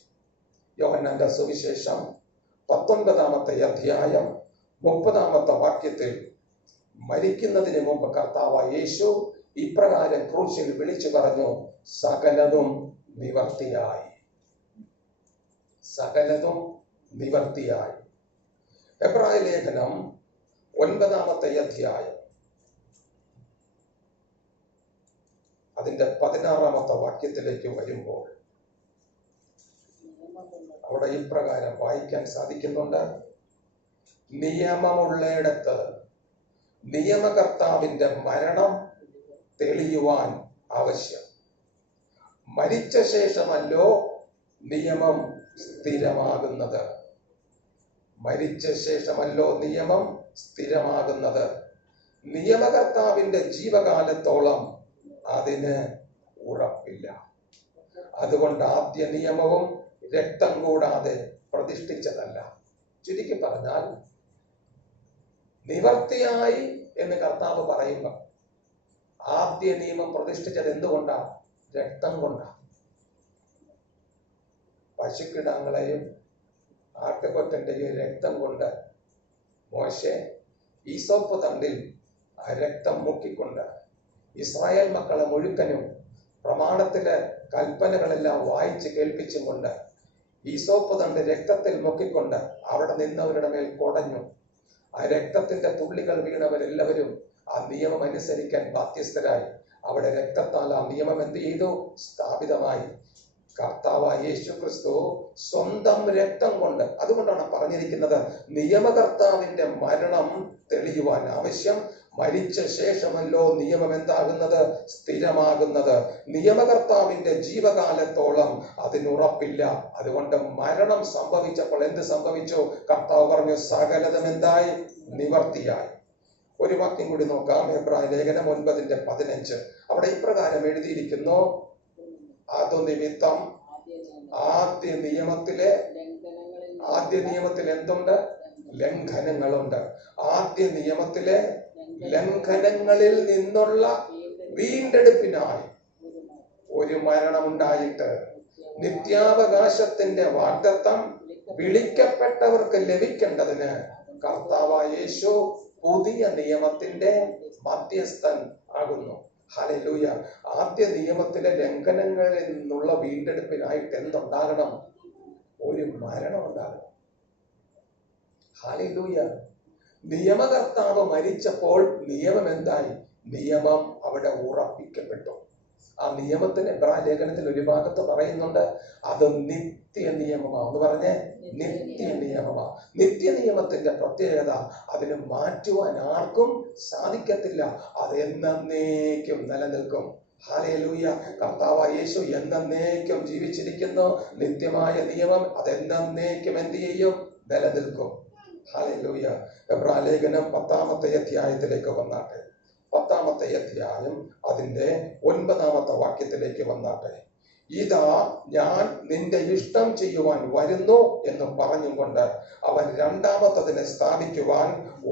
യോഹന്നാന്റെ സുവിശേഷം 19-ാമത്തെ അധ്യായം 30-ാമത്തെ വാക്യത്തിൽ മരിക്കുന്നതിന് മുമ്പ് കർത്താവായ യേശു ഇപ്രകാരം ക്രൂശിൽ വിളിച്ചു പറഞ്ഞു, സകലതും നിവർത്തിയായി. സകലതും നിവർത്തിയായി. എബ്രായ ലേഖനം 9-ാമത്തെ അധ്യായം അതിന്റെ 16-ാമത്തെ വാക്യത്തിലേക്ക് വരുമ്പോൾ അവിടെ ഇപ്രകാരം വായിക്കാൻ സാധിക്കുന്നുണ്ട്, നിയമമുള്ളയിടത്ത് നിയമകർത്താവിന്റെ മരണം തെളിയുവാൻ ആവശ്യം. മരിച്ച ശേഷമല്ലോ നിയമം സ്ഥിരമാകുന്നത്. മരിച്ച ശേഷമല്ലോ നിയമം സ്ഥിരമാകുന്നത്. നിയമകർത്താവിന്റെ ജീവകാലത്തോളം അതിന് ഉറപ്പില്ല. അതുകൊണ്ട് ആദ്യ നിയമവും രക്തം കൂടാതെ പ്രതിഷ്ഠിച്ചതല്ല. ചുരുക്കി പറഞ്ഞാൽ നിവർത്തിയായി എന്ന് കർത്താവ് പറയുമ്പോൾ ആദ്യ നിയമം പ്രതിഷ്ഠിച്ചത് എന്തുകൊണ്ടാ? രക്തം കൊണ്ടാ. പശുക്കിടാങ്ങളെയും ആട്ടുകൊറ്റന്റെയും രക്തം കൊണ്ട് മോശെ ഈസോപ്പ് തണ്ടിൽ ആ രക്തം മുക്കിക്കൊണ്ട് ഇസ്രായേൽ മക്കളെ മുഴുക്കനും പ്രമാണത്തിലെ കൽപ്പനകളെല്ലാം വായിച്ച് കേൾപ്പിച്ചും കൊണ്ട് ഈസോപ്പ് തണ്ട് രക്തത്തിൽ മുക്കിക്കൊണ്ട് അവിടെ നിന്നവരുടെ മേൽ കുടഞ്ഞു. ആ രക്തത്തിന്റെ തുള്ളികൾ വീണവരെല്ലാവരും ആ നിയമം അനുസരിക്കാൻ ബാധ്യസ്ഥരായി. അവിടെ രക്തത്താൽ ആ നിയമം എന്ത് ചെയ്തു? സ്ഥാപിതമായി. കർത്താവായ യേശു ക്രിസ്തു സ്വന്തം രക്തം കൊണ്ട്, അതുകൊണ്ടാണ് പറഞ്ഞിരിക്കുന്നത്, നിയമകർത്താവിന്റെ മരണം തെളിയുവാൻ ആവശ്യം. മരിച്ച ശേഷമല്ലോ നിയമം എന്താകുന്നത്? സ്ഥിരമാകുന്നത്. നിയമകർത്താവിന്റെ ജീവകാലത്തോളം അതിനുറപ്പില്ല. അതുകൊണ്ട് മരണം സംഭവിച്ചപ്പോൾ എന്ത് സംഭവിച്ചു? കർത്താവ് പറഞ്ഞു, സകലതും എന്തായി? നിവർത്തിയായി. ഒരു വാക്യം കൂടി നോക്കാം. എബ്രായ ലേഖനം 9:15. അവിടെ ഇപ്രകാരം എഴുതിയിരിക്കുന്നു, അതുനിമിത്തം ആദ്യ നിയമത്തിൽ എന്തുണ്ട്? ലംഘനങ്ങളുണ്ട്. ആദ്യ നിയമത്തിലെ ലംഘനങ്ങളിൽ നിന്നുള്ള വീണ്ടെടുപ്പിനായി ഒരു മരണമുണ്ടായിട്ട് നിത്യാവകാശത്തിന്റെ വാഗ്ദത്തം വിളിക്കപ്പെട്ടവർക്ക് ലഭിക്കേണ്ടതിന് കർത്താവായ യേശു പുതിയ നിയമത്തിന്റെ മധ്യസ്ഥൻ ആകുന്നു. ഹല്ലേലൂയ. ആദ്യ നിയമത്തിലെ ലംഘനങ്ങളിൽ നിന്നുള്ള വീണ്ടെടുപ്പിനായിട്ട് എന്തുണ്ടാകണം? ഒരു മരണം ഉണ്ടാകണം. ഹല്ലേലൂയ. നിയമകർത്താവ് മരിച്ചപ്പോൾ നിയമം എന്തായി? നിയമം അവിടെ ഉറപ്പിക്കപ്പെട്ടു. ആ നിയമത്തിന് എബ്രായ ലേഖനത്തിൽ ഒരു ഭാഗത്ത് പറയുന്നുണ്ട്, അത് നിത്യ നിയമമാ. എന്ന് പറഞ്ഞേ, നിത്യ നിയമമാ. നിത്യ നിയമത്തിന്റെ പ്രത്യേകത, അതിന് മാറ്റുവാൻ ആർക്കും സാധിക്കത്തില്ല. അത് എന്നേക്കും നിലനിൽക്കും. ഹല്ലേലൂയ. കർത്താവായ യേശു എന്നേക്കും ജീവിച്ചിരിക്കുന്നു. നിത്യമായ നിയമം അതെന്നേക്കും എന്ത് ചെയ്യും? നിലനിൽക്കും. ഹല്ലേലൂയ. എബ്രായ ലേഖനം 10-ാമത്തെ അധ്യായത്തിലേക്ക് വന്നാട്ടെ. 10-ാമത്തെ അധ്യായം അതിന്റെ 9-ാമത്തെ വാക്യത്തിലേക്ക് വന്നാട്ടെ. ഇതാ ഞാൻ നിന്റെ ഇഷ്ടം ചെയ്യുവാൻ വരുന്നു എന്ന് പറഞ്ഞും കൊണ്ട് അവൻ രണ്ടാമത്തതിനെ സ്ഥാപിക്കുവാൻ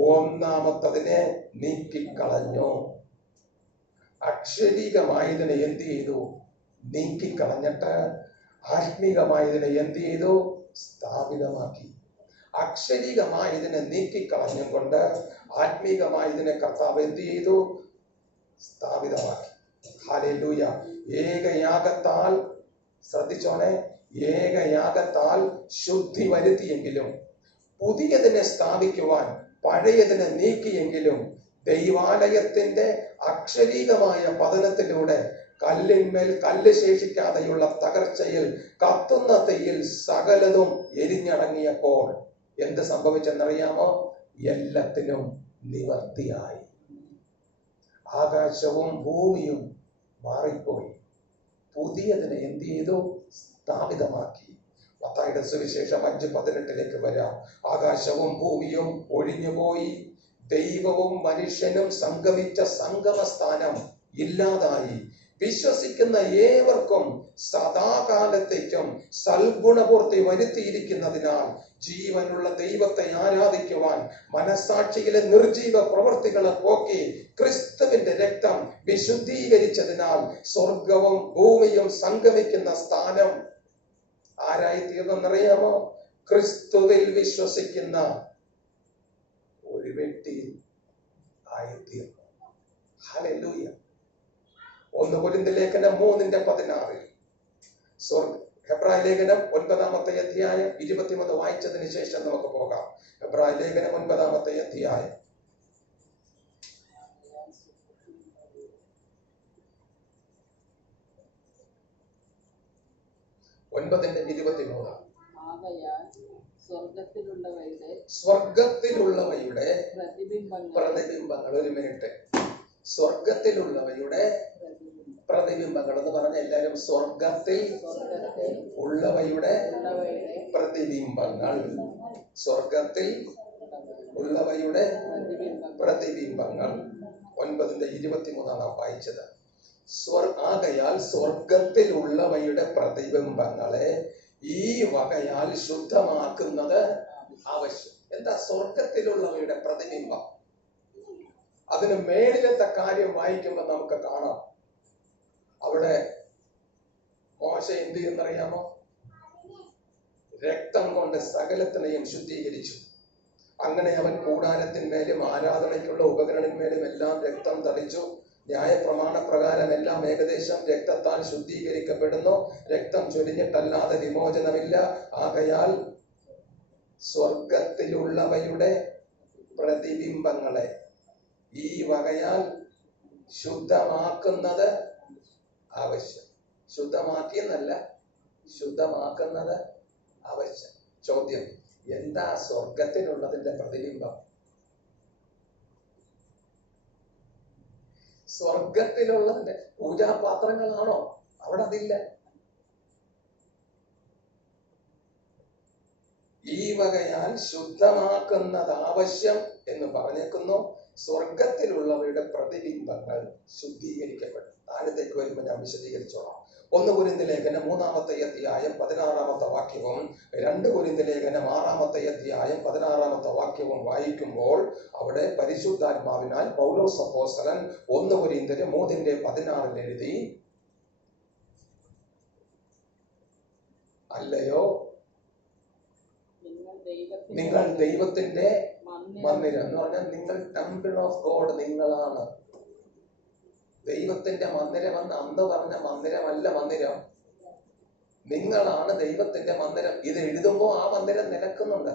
ഒന്നാമത്തതിനെ നീക്കിക്കളഞ്ഞു. അക്ഷരീകമായതിനെ എന്ത് ചെയ്തു? നീക്കിക്കളഞ്ഞിട്ട് ആത്മീകമായതിനെ എന്ത് ചെയ്തു? സ്ഥാപിതമാക്കി. അക്ഷരീകമായതിനെ നീക്കിക്കളഞ്ഞും കൊണ്ട് ആത്മീകമായതിനെ കർത്താവ് എന്ത് ചെയ്തു? സ്ഥാപിതമാക്കി. ഹല്ലേലൂയ. ഏകയാഗത്താൽ, ശ്രദ്ധിച്ചോണേ, ഏകയാഗത്താൽ ശുദ്ധി വരുത്തിയെങ്കിലും പുതിയതിനെ സ്ഥാപിക്കുവാൻ പഴയതിനെ നീക്കിയെങ്കിലും ദൈവാലയത്തിന്റെ അക്ഷരീകമായ പതനത്തിലൂടെ കല്ലിന്മേൽ കല്ല് ശേഷിക്കാതെയുള്ള തകർച്ചയിൽ കത്തുന്ന തീയിൽ സകലതും എരിഞ്ഞടങ്ങിയപ്പോൾ എന്ത് സംഭവിച്ചെന്നറിയാമോ? എല്ലാത്തിനും നിവർത്തിയായി. ആകാശവും ഭൂമിയും മാറിപ്പോയി. പുതിയതിനെ എന്ത് ചെയ്തു? സ്ഥാപിതമാക്കി. മത്തായിയുടെ സുവിശേഷം 5:18 വരാം. ആകാശവും ഭൂമിയും ഒഴിഞ്ഞുപോയി, ദൈവവും മനുഷ്യനും സംഗമിച്ച സംഗമസ്ഥാനം ഇല്ലാതായി. വിശ്വസിക്കുന്ന ഏവർക്കും സദാകാലത്തേക്കും സൽഗുണപൂർത്തി വരുത്തിയിരിക്കുന്നതിനാൽ ജീവനുള്ള ദൈവത്തെ ആരാധിക്കുവാൻ മനസാക്ഷിയിലെ നിർജീവ പ്രവൃത്തികളെ പോക്കി ക്രിസ്തുവിന്റെ രക്തം വിശുദ്ധീകരിച്ചതിനാൽ സ്വർഗവും ഭൂമിയും സംഗമിക്കുന്ന സ്ഥാനം ആരായി തീർന്നെന്നറിയാമോ? ക്രിസ്തുവിൽ വിശ്വസിക്കുന്ന ഒരു വ്യക്തി ആയിത്തീർന്നു. ഹല്ലേലൂയ. 1 കൊരിന്ത്യർ ലേഖനം 3:16. ഹെബ്രായ ലേഖനം 9-ാമത്തെ അധ്യായം 23 വായിച്ചതിന് ശേഷം നമുക്ക് പോകാം. ഹെബ്രായ ലേഖനം 9-ാമത്തെ അധ്യായം 9:23. സ്വർഗത്തിലുള്ളവയുടെ പ്രതിബിംബങ്ങൾ. ഒരു മിനിറ്റ്. സ്വർഗത്തിലുള്ളവയുടെ പ്രതിബിംബങ്ങൾ എന്ന് പറഞ്ഞ എല്ലാവരും സ്വർഗത്തിൽ ഉള്ളവയുടെ പ്രതിബിംബങ്ങൾ. സ്വർഗത്തിൽ ഉള്ളവയുടെ പ്രതിബിംബങ്ങൾ. 9:23 നാം വായിച്ചത്. ആകയാൽ സ്വർഗത്തിലുള്ളവയുടെ പ്രതിബിംബങ്ങളെ ഈ വകയാൽ ശുദ്ധമാക്കുന്നത് ആവശ്യം. എന്താ സ്വർഗത്തിലുള്ളവയുടെ പ്രതിബിംബം? അതിന് മേളിലത്തെ കാര്യം വായിക്കുമ്പോൾ നമുക്ക് കാണാം. അവിടെ മോശ എന്ത് ചെയ്യുന്നറിയാമോ? രക്തം കൊണ്ട് സകലത്തിനെയും ശുദ്ധീകരിച്ചു. അങ്ങനെ അവൻ കൂടാരത്തിന്മേലും ആരാധനയ്ക്കുള്ള ഉപകരണന്മേലും എല്ലാം രക്തം തളിച്ചു. ന്യായപ്രമാണ പ്രകാരം എല്ലാം ഏകദേശം രക്തത്താൽ ശുദ്ധീകരിക്കപ്പെടുന്നു. രക്തം ചൊരിഞ്ഞിട്ടല്ലാതെ വിമോചനമില്ല. ആകയാൽ സ്വർഗത്തിലുള്ളവയുടെ പ്രതിബിംബങ്ങളെ ഈ വകയാൽ ശുദ്ധമാക്കുന്നത് ആവശ്യം. ശുദ്ധമാക്കിയെന്നല്ല, ശുദ്ധമാക്കുന്നത് ആവശ്യം. ചോദ്യം, എന്താ സ്വർഗത്തിലുള്ളതിന്റെ പ്രതിബിംബം? സ്വർഗത്തിലുള്ളതിന്റെ പൂജാപാത്രങ്ങളാണോ? അവിടെ അതില്ല. ഈ വകയാൽ ശുദ്ധമാക്കുന്നത് ആവശ്യം എന്ന് പറഞ്ഞേക്കുന്നു. സ്വർഗത്തിലുള്ളവരുടെ പ്രതിബിംബങ്ങൾ ശുദ്ധീകരിക്കപ്പെടും. താഴത്തേക്ക് വരുമ്പോൾ ഞാൻ വിശദീകരിച്ചോളാം. 1 കൊരിന്ത്യർ ലേഖനം 3-ാമത്തെ അധ്യായം 16-ാമത്തെ വാക്യവും 2 കൊരിന്ത്യർ ലേഖനം 6-ാമത്തെ അധ്യായം 16-ാമത്തെ വാക്യവും വായിക്കുമ്പോൾ അവിടെ പരിശുദ്ധാത്മാവിനാൽ പൗലോസ് അപ്പോസ്തലൻ 1 കൊരിന്ത്യർ 3:16 എഴുതി, അല്ലയോ നിങ്ങൾ ദൈവത്തിന്റെ മന്ദിരം എന്ന് പറഞ്ഞാൽ നിങ്ങൾ ടെമ്പിൾ ഓഫ് ഗോഡ്. നിങ്ങളാണ് ദൈവത്തിന്റെ മന്ദിരമെന്ന് അന്ന് പറഞ്ഞ മന്ദിരമല്ല മന്ദിരം. നിങ്ങളാണ് ദൈവത്തിന്റെ മന്ദിരം. ഇത് എഴുതുമ്പോൾ ആ മന്ദിരം നിലക്കുന്നുണ്ട്.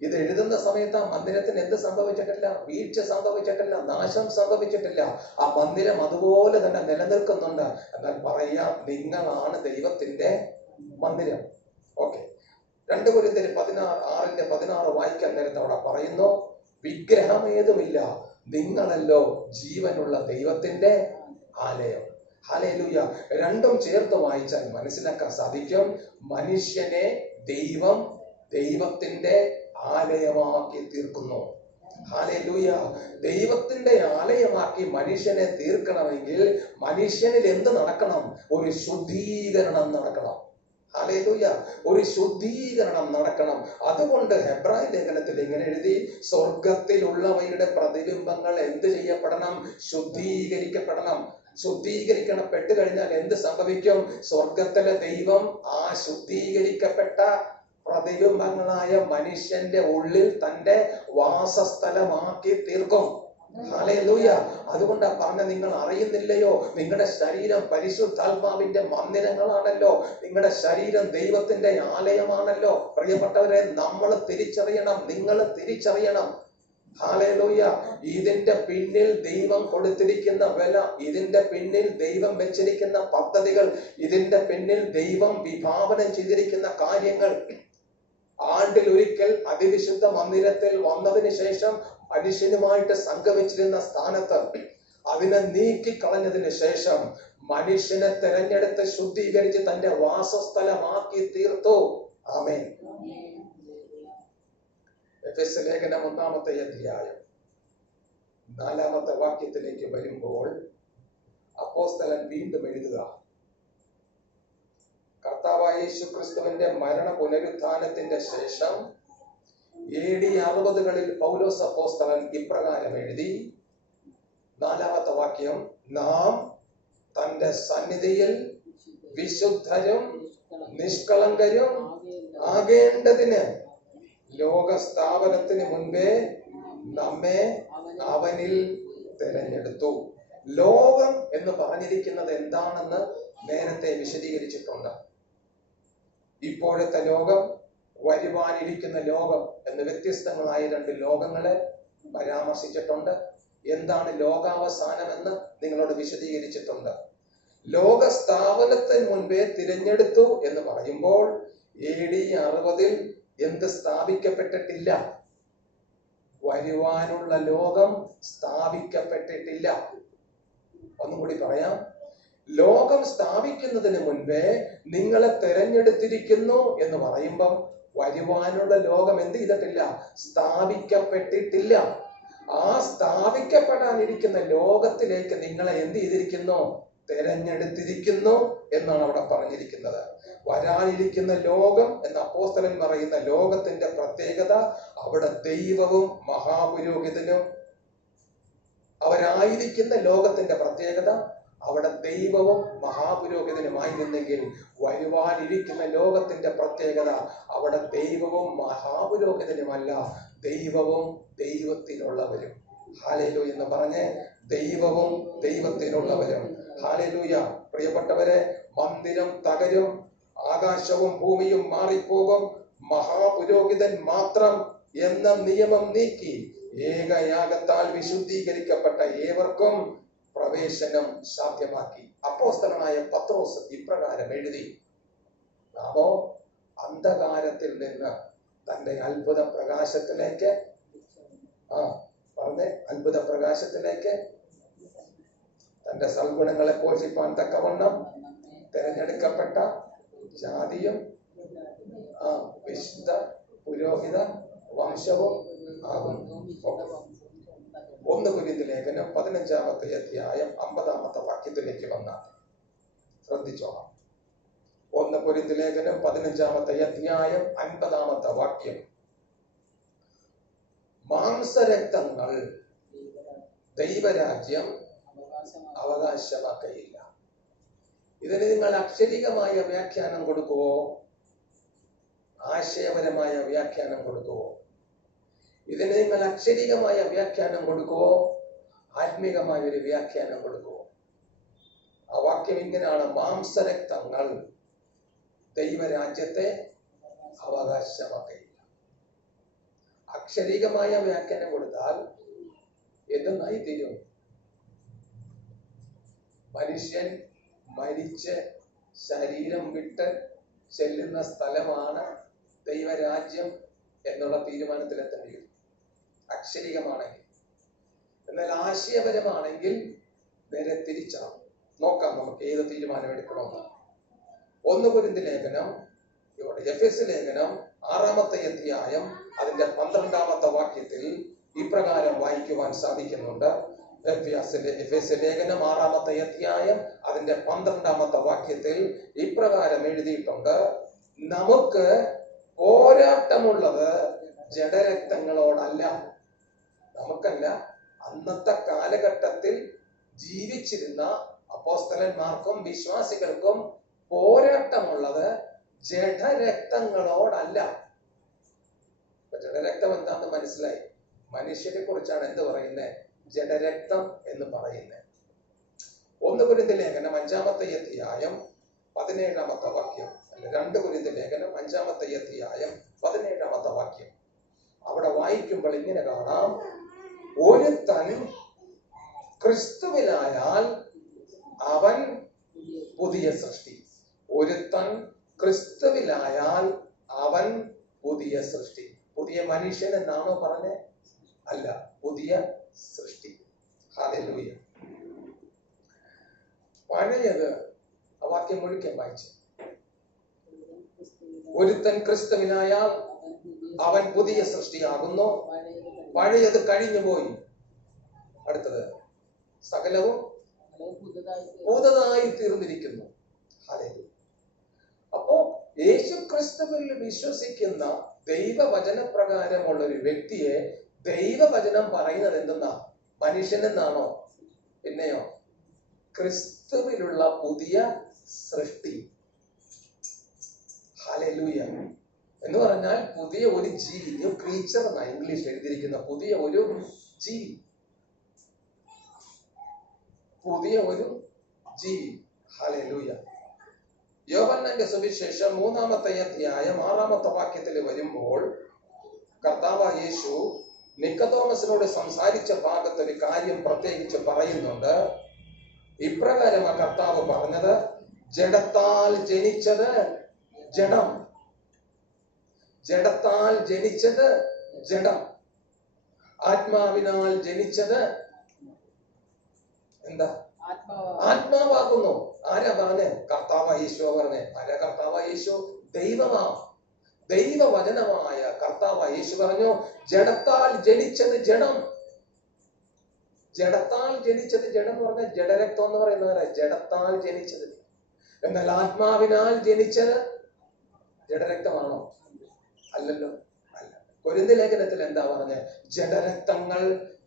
ഇത് എഴുതുന്ന സമയത്ത് ആ മന്ദിരത്തിന് എന്ത് സംഭവിച്ചിട്ടില്ല? വീഴ്ച സംഭവിച്ചിട്ടില്ല, നാശം സംഭവിച്ചിട്ടില്ല. ആ മന്ദിരം അതുപോലെ തന്നെ നിലനിൽക്കുന്നുണ്ട്. എന്നാൽ പറയാം, നിങ്ങളാണ് ദൈവത്തിന്റെ മന്ദിരം. ഓക്കെ. 2 കൊരിന്ത്യർ 6:16 വായിക്കാൻ നേരത്തെ അവിടെ പറയുന്നു, വിഗ്രഹമേതുമില്ല, നിങ്ങളല്ലോ ജീവനുള്ള ദൈവത്തിന്റെ ആലയം. ഹല്ലേലൂയ. രണ്ടും ചേർത്ത് വായിച്ചാൽ മനസ്സിലാക്കാൻ സാധിക്കും, മനുഷ്യനെ ദൈവം ദൈവത്തിന്റെ ആലയമാക്കി തീർക്കുന്നു. ഹല്ലേലൂയ. ദൈവത്തിന്റെ ആലയമാക്കി മനുഷ്യനെ തീർക്കണമെങ്കിൽ മനുഷ്യനിൽ എന്ത് നടക്കണം? ഒരു ശുദ്ധീകരണം നടക്കണം. ഹല്ലേലൂയ. ഒരു ശുദ്ധീകരണം നടക്കണം. അതുകൊണ്ട് ഹെബ്രായ ലേഖനത്തിൽ ഇങ്ങനെ എഴുതി, സ്വർഗത്തിലുള്ളവയുടെ പ്രതിബിംബങ്ങൾ എന്ത് ചെയ്യപ്പെടണം? ശുദ്ധീകരിക്കപ്പെടണം. ശുദ്ധീകരിക്കപ്പെട്ട് കഴിഞ്ഞാൽ എന്ത് സംഭവിക്കും? സ്വർഗത്തിലെ ദൈവം ആ ശുദ്ധീകരിക്കപ്പെട്ട പ്രതിബിംബങ്ങളായ മനുഷ്യന്റെ ഉള്ളിൽ തന്റെ വാസസ്ഥലമാക്കി തീർക്കും. ഹല്ലേലൂയ. അതുകൊണ്ടാ പറഞ്ഞ, നിങ്ങൾ അറിയുന്നില്ലയോ, നിങ്ങളുടെ ശരീരം പരിശുദ്ധാത്മാവിന്റെ മന്ദിരങ്ങളാണല്ലോ, നിങ്ങളുടെ ശരീരം ദൈവത്തിന്റെ ആലയമാണല്ലോ. പ്രിയപ്പെട്ടവരെ, നമ്മൾ തിരിച്ചറിയണം, നിങ്ങൾ തിരിച്ചറിയണം. ഹല്ലേലൂയ. ഇതിന്റെ പിന്നിൽ ദൈവം കൊടുത്തിരിക്കുന്ന വില, ഇതിന്റെ പിന്നിൽ ദൈവം വെച്ചിരിക്കുന്ന പദ്ധതികൾ, ഇതിന്റെ പിന്നിൽ ദൈവം വിഭാവനം ചെയ്തിരിക്കുന്ന കാര്യങ്ങൾ, ആണ്ടിൽ ഒരിക്കൽ അതിവിശുദ്ധ മന്ദിരത്തിൽ വന്നതിന് ശേഷം മനുഷ്യനുമായിട്ട് സംഗമിച്ചിരുന്ന സ്ഥാനത്ത് അതിനെ നീക്കിക്കളഞ്ഞതിന് ശേഷം മനുഷ്യനെ തെരഞ്ഞെടുത്ത് ശുദ്ധീകരിച്ച് തന്റെ വാസസ്ഥലമാക്കി തീർത്തു. ആമേൻ. എഫെസ്യ ലേഖനം 1-ാമത്തെ അധ്യായം 4-ാമത്തെ വാക്യത്തിലേക്ക് വരുമ്പോൾ അപ്പോസ്തലൻ വീണ്ടും എഴുതുക, കർത്താവായ യേശു ക്രിസ്തുവിന്റെ മരണ പുനരുത്ഥാനത്തിന്റെ ശേഷം AD 60-കളിൽ പൗലോസ് അപ്പോസ്തലൻ ഇപ്രകാരം എഴുതി. 4-ാമത്തെ വാക്യം, നാം തന്റെ സന്നിധിയിൽ വിശുദ്ധരും നിഷ്കളങ്കരും ആകേണ്ടതിന് ലോകസ്ഥാപനത്തിന് മുൻപേ നമ്മെ അവനിൽ തിരഞ്ഞെടുത്തു. ലോകം എന്ന് പറഞ്ഞിരിക്കുന്നത് എന്താണെന്ന് നേരത്തെ വിശദീകരിച്ചിട്ടുണ്ട്. ഇപ്പോഴത്തെ ലോകം, വരുവാനിരിക്കുന്ന ലോകം എന്ന് വ്യത്യസ്തങ്ങളായ 2 ലോകങ്ങളെ പരാമർശിച്ചിട്ടുണ്ട്. എന്താണ് ലോകാവസാനമെന്ന് നിങ്ങളോട് വിശദീകരിച്ചിട്ടുണ്ട്. ലോകസ്ഥാപനത്തിന് മുൻപേ തിരഞ്ഞെടുത്തു എന്ന് പറയുമ്പോൾ AD 60-ൽ എന്ത് സ്ഥാപിക്കപ്പെട്ടിട്ടില്ല? വരുവാനുള്ള ലോകം സ്ഥാപിക്കപ്പെട്ടിട്ടില്ല. ഒന്നുകൂടി പറയാം, ലോകം സ്ഥാപിക്കുന്നതിന് മുൻപേ നിങ്ങളെ തിരഞ്ഞെടുത്തിരിക്കുന്നു എന്ന് പറയുമ്പം വരുവാനുള്ള ലോകം എന്ത് ചെയ്തിട്ടില്ല? സ്ഥാപിക്കപ്പെട്ടിട്ടില്ല. ആ സ്ഥാപിക്കപ്പെടാനിരിക്കുന്ന ലോകത്തിലേക്ക് നിങ്ങളെ എന്ത് ചെയ്തിരിക്കുന്നു? തിരഞ്ഞെടുത്തിരിക്കുന്നു എന്നാണ് അവിടെ പറഞ്ഞിരിക്കുന്നത്. വരാനിരിക്കുന്ന ലോകം എന്ന അപ്പോസ്തലൻ പറയുന്ന ലോകത്തിന്റെ പ്രത്യേകത, അവിടെ ദൈവവും മഹാപുരോഹിതനും അവരായിരിക്കുന്ന ലോകത്തിന്റെ പ്രത്യേകത, അവിടെ ദൈവവും മഹാപുരോഹിതനുമായിരുന്നെങ്കിൽ വരുവാനിരിക്കുന്ന ലോകത്തിന്റെ പ്രത്യേകത, അവിടെ ദൈവവും മഹാപുരോഹിതനുമല്ല, ദൈവവും ദൈവത്തിനുള്ളവരും. ഹല്ലേലൂയ എന്ന് പറഞ്ഞ്, ദൈവവും ദൈവത്തിനുള്ളവരും. ഹല്ലേലൂയ. പ്രിയപ്പെട്ടവരെ, മന്ദിരം തകരും, ആകാശവും ഭൂമിയും മാറിപ്പോകും, മഹാപുരോഹിതൻ മാത്രം എന്ന നിയമം നീക്കി ഏകയാഗത്താൽ വിശുദ്ധീകരിക്കപ്പെട്ട ഏവർക്കും പ്രവേശനം സാധ്യമാക്കി. അപ്പോസ്തലനായ പത്രോസ് ഇപ്രകാരം എഴുതി, നാമോ അന്ധകാരത്തിൽ നിന്ന് തന്റെ അത്ഭുത പ്രകാശത്തിലേക്ക് അത്ഭുത പ്രകാശത്തിലേക്ക് തന്റെ സൽഗുണങ്ങളെ പോഷിപ്പാൻ തക്കവണ്ണം തിരഞ്ഞെടുക്കപ്പെട്ട ജാതിയും വിശുദ്ധ പുരോഹിത വംശവും ആകുന്നു. 1 കൊരിന്ത്യർ ലേഖനം 15-ാമത്തെ അധ്യായം 50-ാമത്തെ വാക്യത്തിലേക്ക് വന്നാൽ ശ്രദ്ധിച്ചോളാം. 1 കൊരിന്ത്യർ ലേഖനം 15-ാമത്തെ അധ്യായം 50-ാമത്തെ വാക്യം, മാംസരക്തങ്ങൾ ദൈവരാജ്യം അവകാശമാക്കയില്ല. ഇതിന് നിങ്ങൾ അക്ഷരികമായ വ്യാഖ്യാനം കൊടുക്കുവോ? ആശയപരമായ വ്യാഖ്യാനം കൊടുക്കുവോ? ഇതിന് നിങ്ങൾ അക്ഷരികമായ വ്യാഖ്യാനം കൊടുക്കുവോ? ആത്മീകമായ ഒരു വ്യാഖ്യാനം കൊടുക്കുവോ? ആ വാക്യം ഇങ്ങനെയാണ്, മാംസരക്തങ്ങൾ ദൈവരാജ്യത്തെ അവകാശമാക്കയില്ല. അക്ഷരികമായ വ്യാഖ്യാനം കൊടുത്താൽ എന്തെന്നായി തീരും? മനുഷ്യൻ മരിച്ച് ശരീരം വിട്ട് ചെല്ലുന്ന സ്ഥലമാണ് ദൈവരാജ്യം എന്നുള്ള തീരുമാനത്തിലെത്തേണ്ടി വരും, അക്ഷരികമാണെങ്കിൽ. എന്നാൽ ആശയപരമാണെങ്കിൽ നേരെ തിരിച്ചാണ്. നോക്കാം നമുക്ക് ഏത് തീരുമാനം എടുക്കണമെന്ന്. 1 കൊരിന്ത്യർ ലേഖനം, ഇവിടെ എഫെസ്യ ലേഖനം 6-ാമത്തെ അധ്യായം അതിന്റെ 12-ാമത്തെ വാക്യത്തിൽ ഇപ്രകാരം വായിക്കുവാൻ സാധിക്കുന്നുണ്ട്. എഫെസ്യ ലേഖനം 6-ാമത്തെ അധ്യായം അതിന്റെ 12-ാമത്തെ വാക്യത്തിൽ ഇപ്രകാരം എഴുതിയിട്ടുണ്ട്, നമുക്ക് പോരാട്ടമുള്ളത് ജഡരക്തങ്ങളോടല്ല. നമുക്കല്ല, അന്നത്തെ കാലഘട്ടത്തിൽ ജീവിച്ചിരുന്ന അപ്പോസ്തലന്മാർക്കും വിശ്വാസികൾക്കും പോരാട്ടമുള്ളത് ജഡരക്തങ്ങളോടല്ല. ജഡരക്തം എന്താന്ന് മനസ്സിലായി? മനുഷ്യരെ കുറിച്ചാണ് എന്ത് പറയുന്നത്? ജഡരക്തം എന്ന് പറയുന്നത്. 1 കൊരിന്ത്യർ ലേഖനം 5-ാമത്തെ അധ്യായം 17-ാമത്തെ വാക്യം, 2 കൊരിന്ത്യർ ലേഖനം 5-ാമത്തെ അധ്യായം 17-ാമത്തെ വാക്യം, അവിടെ വായിക്കുമ്പോൾ ഇങ്ങനെ കാണാം, ഒരുത്തൻ ക്രിസ്തുവിലായാൽ അവൻ പുതിയ സൃഷ്ടി. ഒരുത്തൻ ക്രിസ്തുവിലായാൽ അവൻ പുതിയ സൃഷ്ടി. പുതിയ മനുഷ്യൻ എന്നാണോ പറഞ്ഞേ? അല്ല, പുതിയ സൃഷ്ടി. ഹല്ലേലൂയ. പഴയത് ആ വാക്യം മുഴുവൻ വായിച്ചു. ഒരുത്തൻ ക്രിസ്തുവിനായാൽ അവൻ പുതിയ സൃഷ്ടിയാകുന്നു, പഴയത് കഴിഞ്ഞുപോയി, അടുത്തത് സകലവും പുതുതായി തീർന്നിരിക്കുന്നു. ഹല്ലേലൂയ. അപ്പോ യേശു ക്രിസ്തുവിൽ വിശ്വസിക്കുന്ന ദൈവവചനപ്രകാരമുള്ള ഒരു വ്യക്തിയെ ദൈവവചനം പറയുന്നത് എന്തെന്നാ? മനുഷ്യനെന്നാണോ? പിന്നെയോ ക്രിസ്തുവിലുള്ള പുതിയ സൃഷ്ടി. ഹല്ലേലൂയ. എന്ന് പറഞ്ഞാൽ പുതിയ ഒരു ജീവി, ന്യൂ ക്രീച്ചർ എന്നാ ഇംഗ്ലീഷിൽ എഴുതിയിരിക്കുന്ന, പുതിയ ഒരു ജീവി, പുതിയ ഒരു ജീവി. ഹല്ലേലൂയ. യോഹന്നാന്റെ സുവിശേഷം 3-ാമത്തെ അധ്യായം 6-ാമത്തെ വാക്യത്തിൽ വരുമ്പോൾ കർത്താവായ യേശു നിക്കോദോമസിനോട് സംസാരിച്ച ഭാഗത്ത് ഒരു കാര്യം പ്രത്യേകിച്ച് പറയുന്നുണ്ട്. ഇപ്രകാരം ആ കർത്താവ് പറഞ്ഞത്, ജഡത്താൽ ജനിച്ചത് ജഡം, ജഡത്താൽ ജനിച്ചത് ജഡം, ആത്മാവിനാൽ ജനിച്ചത് എന്താ? ആത്മാവാകുന്നു. ആരാ പറഞ്ഞേ? കർത്താവായ യേശു പറഞ്ഞേ. ആരാ കർത്താവായ യേശു? ദൈവമാ, ദൈവവചനമായ കർത്താവായ യേശു പറഞ്ഞു, ജഡത്താൽ ജനിച്ചത് ജഡം. ജഡത്താൽ ജനിച്ചത് ജഡം എന്ന് പറഞ്ഞാൽ ജഡരക്തം എന്ന് പറയുന്നവരെ ജഡത്താൽ ജനിച്ചത്. എന്നാൽ ആത്മാവിനാൽ ജനിച്ചത് ജഡരക്തമാണോ? അല്ലല്ലോ, അല്ല. കൊരിന്ത്യർ ലേഖനത്തിൽ എന്താ പറഞ്ഞത്? ജഡരക്തങ്ങൾ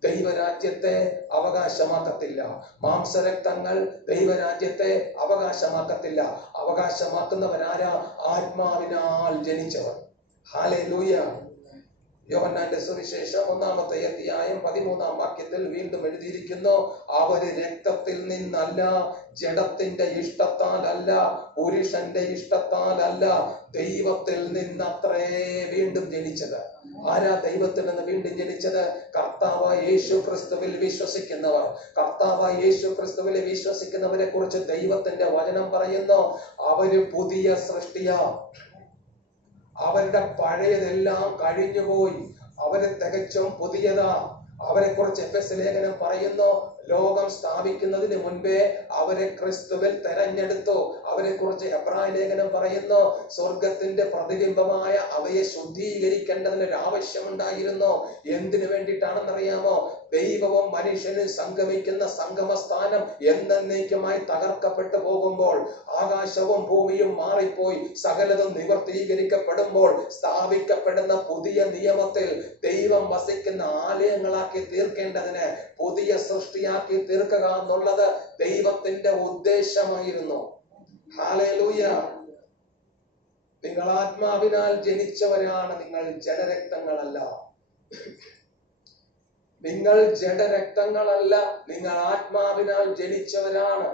ദൈവരാജ്യത്തെ അവകാശമാക്കത്തില്ല, മാംസരക്തങ്ങൾ ദൈവരാജ്യത്തെ അവകാശമാക്കത്തില്ല. അവകാശമാക്കുന്നവരാരാ? ആത്മാവിനാൽ ജനിച്ചവർ. ഹല്ലേലൂയ. യോഹന്നാന്റെ സുവിശേഷം 1-ാമത്തെ അധ്യായം 13-ാം വാക്യത്തിൽ വീണ്ടും എഴുതിയിരിക്കുന്നു, അവര് രക്തത്തിൽ നിന്നല്ല, ജഡത്തിന്റെ ഇഷ്ടത്താലല്ല, പുരുഷന്റെ ഇഷ്ടത്താലല്ല, ദൈവത്തിൽ നിന്നത്രേ വീണ്ടും ജനിച്ചത്. ആരാ ദൈവത്തിൽ നിന്ന് വീണ്ടും ജനിച്ചത്? കർത്താവായ യേശു ക്രിസ്തുവിൽ വിശ്വസിക്കുന്നവർ. കർത്താവായ യേശു ക്രിസ്തുവിൽ വിശ്വസിക്കുന്നവരെ കുറിച്ച് ദൈവത്തിന്റെ വചനം പറയുന്നു, അവര് പുതിയ സൃഷ്ടിയാ. അവരുടെ പഴയതെല്ലാം കഴിഞ്ഞുപോയി, അവര് തികച്ചും പുതിയതാ. അവരെ കുറിച്ച് എഫെസ്യ ലേഖനം പറയുന്നു, ലോകം സ്ഥാപിക്കുന്നതിന് മുൻപേ അവരെ ക്രിസ്തുവിൽ തെരഞ്ഞെടുത്തു. അവരെ കുറിച്ച് എബ്രായ ലേഖനം പറയുന്നു, സ്വർഗത്തിന്റെ പ്രതിബിംബമായ അവയെ ശുദ്ധീകരിക്കേണ്ടതിനൊരു ആവശ്യമുണ്ടായിരുന്നു. എന്തിനു വേണ്ടിയിട്ടാണെന്നറിയാമോ? ദൈവവും മനുഷ്യനും സംഗമിക്കുന്ന സംഗമസ്ഥാനം എന്നേക്കുമായി തകർക്കപ്പെട്ടു പോകുമ്പോൾ, ആകാശവും ഭൂമിയും മാറിപ്പോയി, സകലതും നിവർത്തീകരിക്കപ്പെടുമ്പോൾ സ്ഥാപിക്കപ്പെടുന്ന പുതിയ നിയമത്തിൽ ദൈവം വസിക്കുന്ന ആലയങ്ങളാക്കി തീർക്കേണ്ടതിന്, പുതിയ സൃഷ്ടിയാക്കി തീർക്കുക എന്നുള്ളത് ദൈവത്തിന്റെ ഉദ്ദേശമായിരുന്നു. ഹല്ലേലൂയ. നിങ്ങൾ ആത്മാവിനാൽ ജനിച്ചവരാണ്, നിങ്ങൾ ജഡരക്തങ്ങളല്ല. നിങ്ങൾ ജഡരക്തങ്ങളല്ല, നിങ്ങൾ ആത്മാവിനാൽ ജനിച്ചവരാണ്.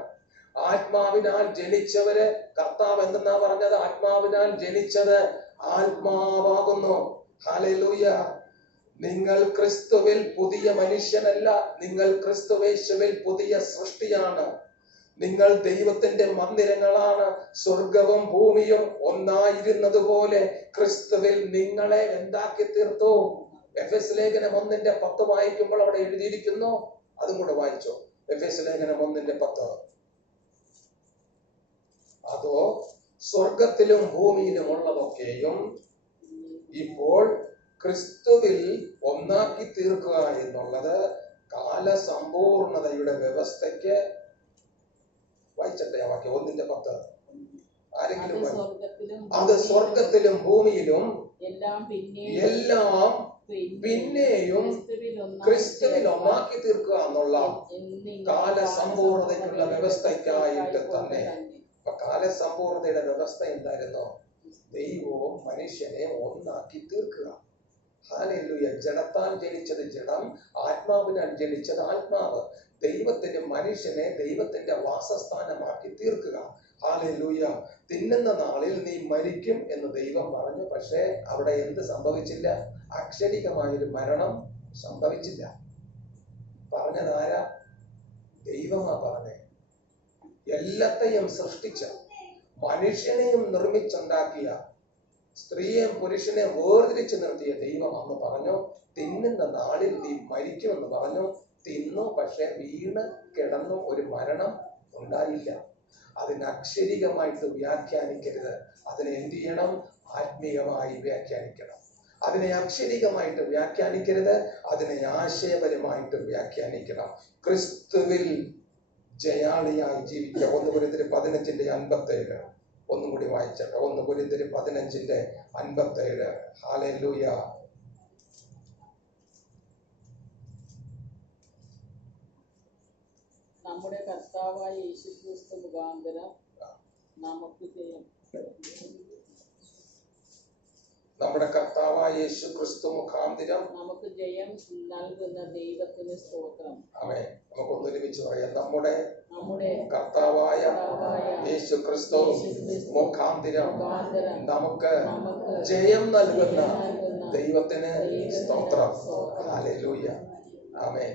ആത്മാവിനാൽ ജനിച്ചവര്, കർത്താവ് എന്തെന്നാ പറഞ്ഞത്? ആത്മാവിനാൽ ജനിച്ചത് ആത്മാവാകുന്നു. ഹല്ലേലൂയ. നിങ്ങൾ ക്രിസ്തുവിൽ പുതിയ മനുഷ്യനല്ല, നിങ്ങൾ ക്രിസ്തുവേശുവിൽ പുതിയ സൃഷ്ടിയാണ്. നിങ്ങൾ ദൈവത്തിന്റെ മന്ദിരങ്ങളാണ്. സ്വർഗവും ഭൂമിയും ഒന്നായിരുന്നത് പോലെ ക്രിസ്തുവിൽ നിങ്ങളെ എന്താക്കി തീർത്തു? എഫെസ്യ ലേഖനം 1:10 വായിക്കുമ്പോൾ അവിടെ എഴുതിയിരിക്കുന്നു, അതും കൂടെ വായിച്ചോ. എഫെസ്യ ലേഖനം 1:10. അതോ സ്വർഗത്തിലും ഭൂമിയിലും ഉള്ളതൊക്കെയും ഇപ്പോൾ ക്രിസ്തുവിൽ ഒന്നാക്കി തീർക്കുക എന്നുള്ളത് കാലസമ്പൂർണതയുടെ വ്യവസ്ഥയ്ക്ക്, വായിച്ചട്ടെ ആ വാക്യം 1:10. ആരെങ്കിലും അത് സ്വർഗത്തിലും ഭൂമിയിലും എല്ലാം പിന്നെയും ക്രിസ്തുവിൽ ഒന്നാക്കി തീർക്കുക എന്നുള്ള കാലസമ്പൂർണതയ്ക്കുള്ള വ്യവസ്ഥയ്ക്കായിട്ട് തന്നെ. അപ്പൊ കാലസമ്പൂർണതയുടെ വ്യവസ്ഥ എന്തായിരുന്നു? ദൈവവും മനുഷ്യനെ ഒന്നാക്കി തീർക്കുക. ഹല്ലേലൂയ. ജഡത്താൽ ജനിച്ചത് ജഡം, ആത്മാവിനാൽ ജനിച്ചത് ആത്മാവ്. ദൈവത്തിന് മനുഷ്യനെ ദൈവത്തിന്റെ വാസസ്ഥാനമാക്കി തീർക്കുക. ഹല്ലേലൂയ. തിന്നുന്ന നാളിൽ നീ മരിക്കും എന്ന് ദൈവം പറഞ്ഞു. പക്ഷേ അവിടെ എന്ത് സംഭവിച്ചില്ല? അക്ഷരികമായൊരു മരണം സംഭവിച്ചില്ല. പറഞ്ഞതാരാ? ദൈവമാ പറഞ്ഞേ. എല്ലാത്തെയും സൃഷ്ടിച്ച, മനുഷ്യനെയും നിർമ്മിച്ചുണ്ടാക്കിയ, സ്ത്രീയെയും പുരുഷനെയും വേർതിരിച്ചു നിർത്തിയ ദൈവം അന്ന് പറഞ്ഞു, തിന്നുന്ന നാളിൽ നീ മരിക്കുമെന്ന് പറഞ്ഞു. തിന്നു, പക്ഷെ വീണ് കിടന്നു, ഒരു മരണം ഉണ്ടായില്ല. അതിനെ അക്ഷരികമായിട്ട് വ്യാഖ്യാനിക്കരുത്. അതിനെ എന്ത് ചെയ്യണം? ആത്മീയമായി വ്യാഖ്യാനിക്കണം. അതിനെ അക്ഷരികമായിട്ട് വ്യാഖ്യാനിക്കരുത്, അതിനെ ആശയപരമായിട്ട് വ്യാഖ്യാനിക്കണം. ക്രിസ്തുവിൽ ജയാളിയായി ജീവിക്കുക. 1 കൊരിന്ത്യർ 15:57. ഒന്നും കൂടി വായിച്ചട്ടെ. 1 കൊരിന്ത്യർ 15:57. ഹല്ലേലൂയ. നമ്മുടെ കർത്താവായ യേശുക്രിസ്തു മുഖാന്തരം നമുക്ക് ജയം നമ്മുടെ കർത്താവായ യേശു ക്രിസ്തു മുഖാന്തരം നമുക്ക് ജയം നൽകുന്ന ദൈവത്തിന് സ്തോത്രം. ആമേൻ. നമുക്ക് ഒന്നൊരുമിച്ച് പറയാം. നമ്മുടെ നമ്മുടെ കർത്താവായ യേശു ക്രിസ്തു മുഖാന്തരം നമുക്ക് ജയം നൽകുന്ന ദൈവത്തിന് സ്തോത്രം. ഹല്ലേലൂയ. ആമേൻ.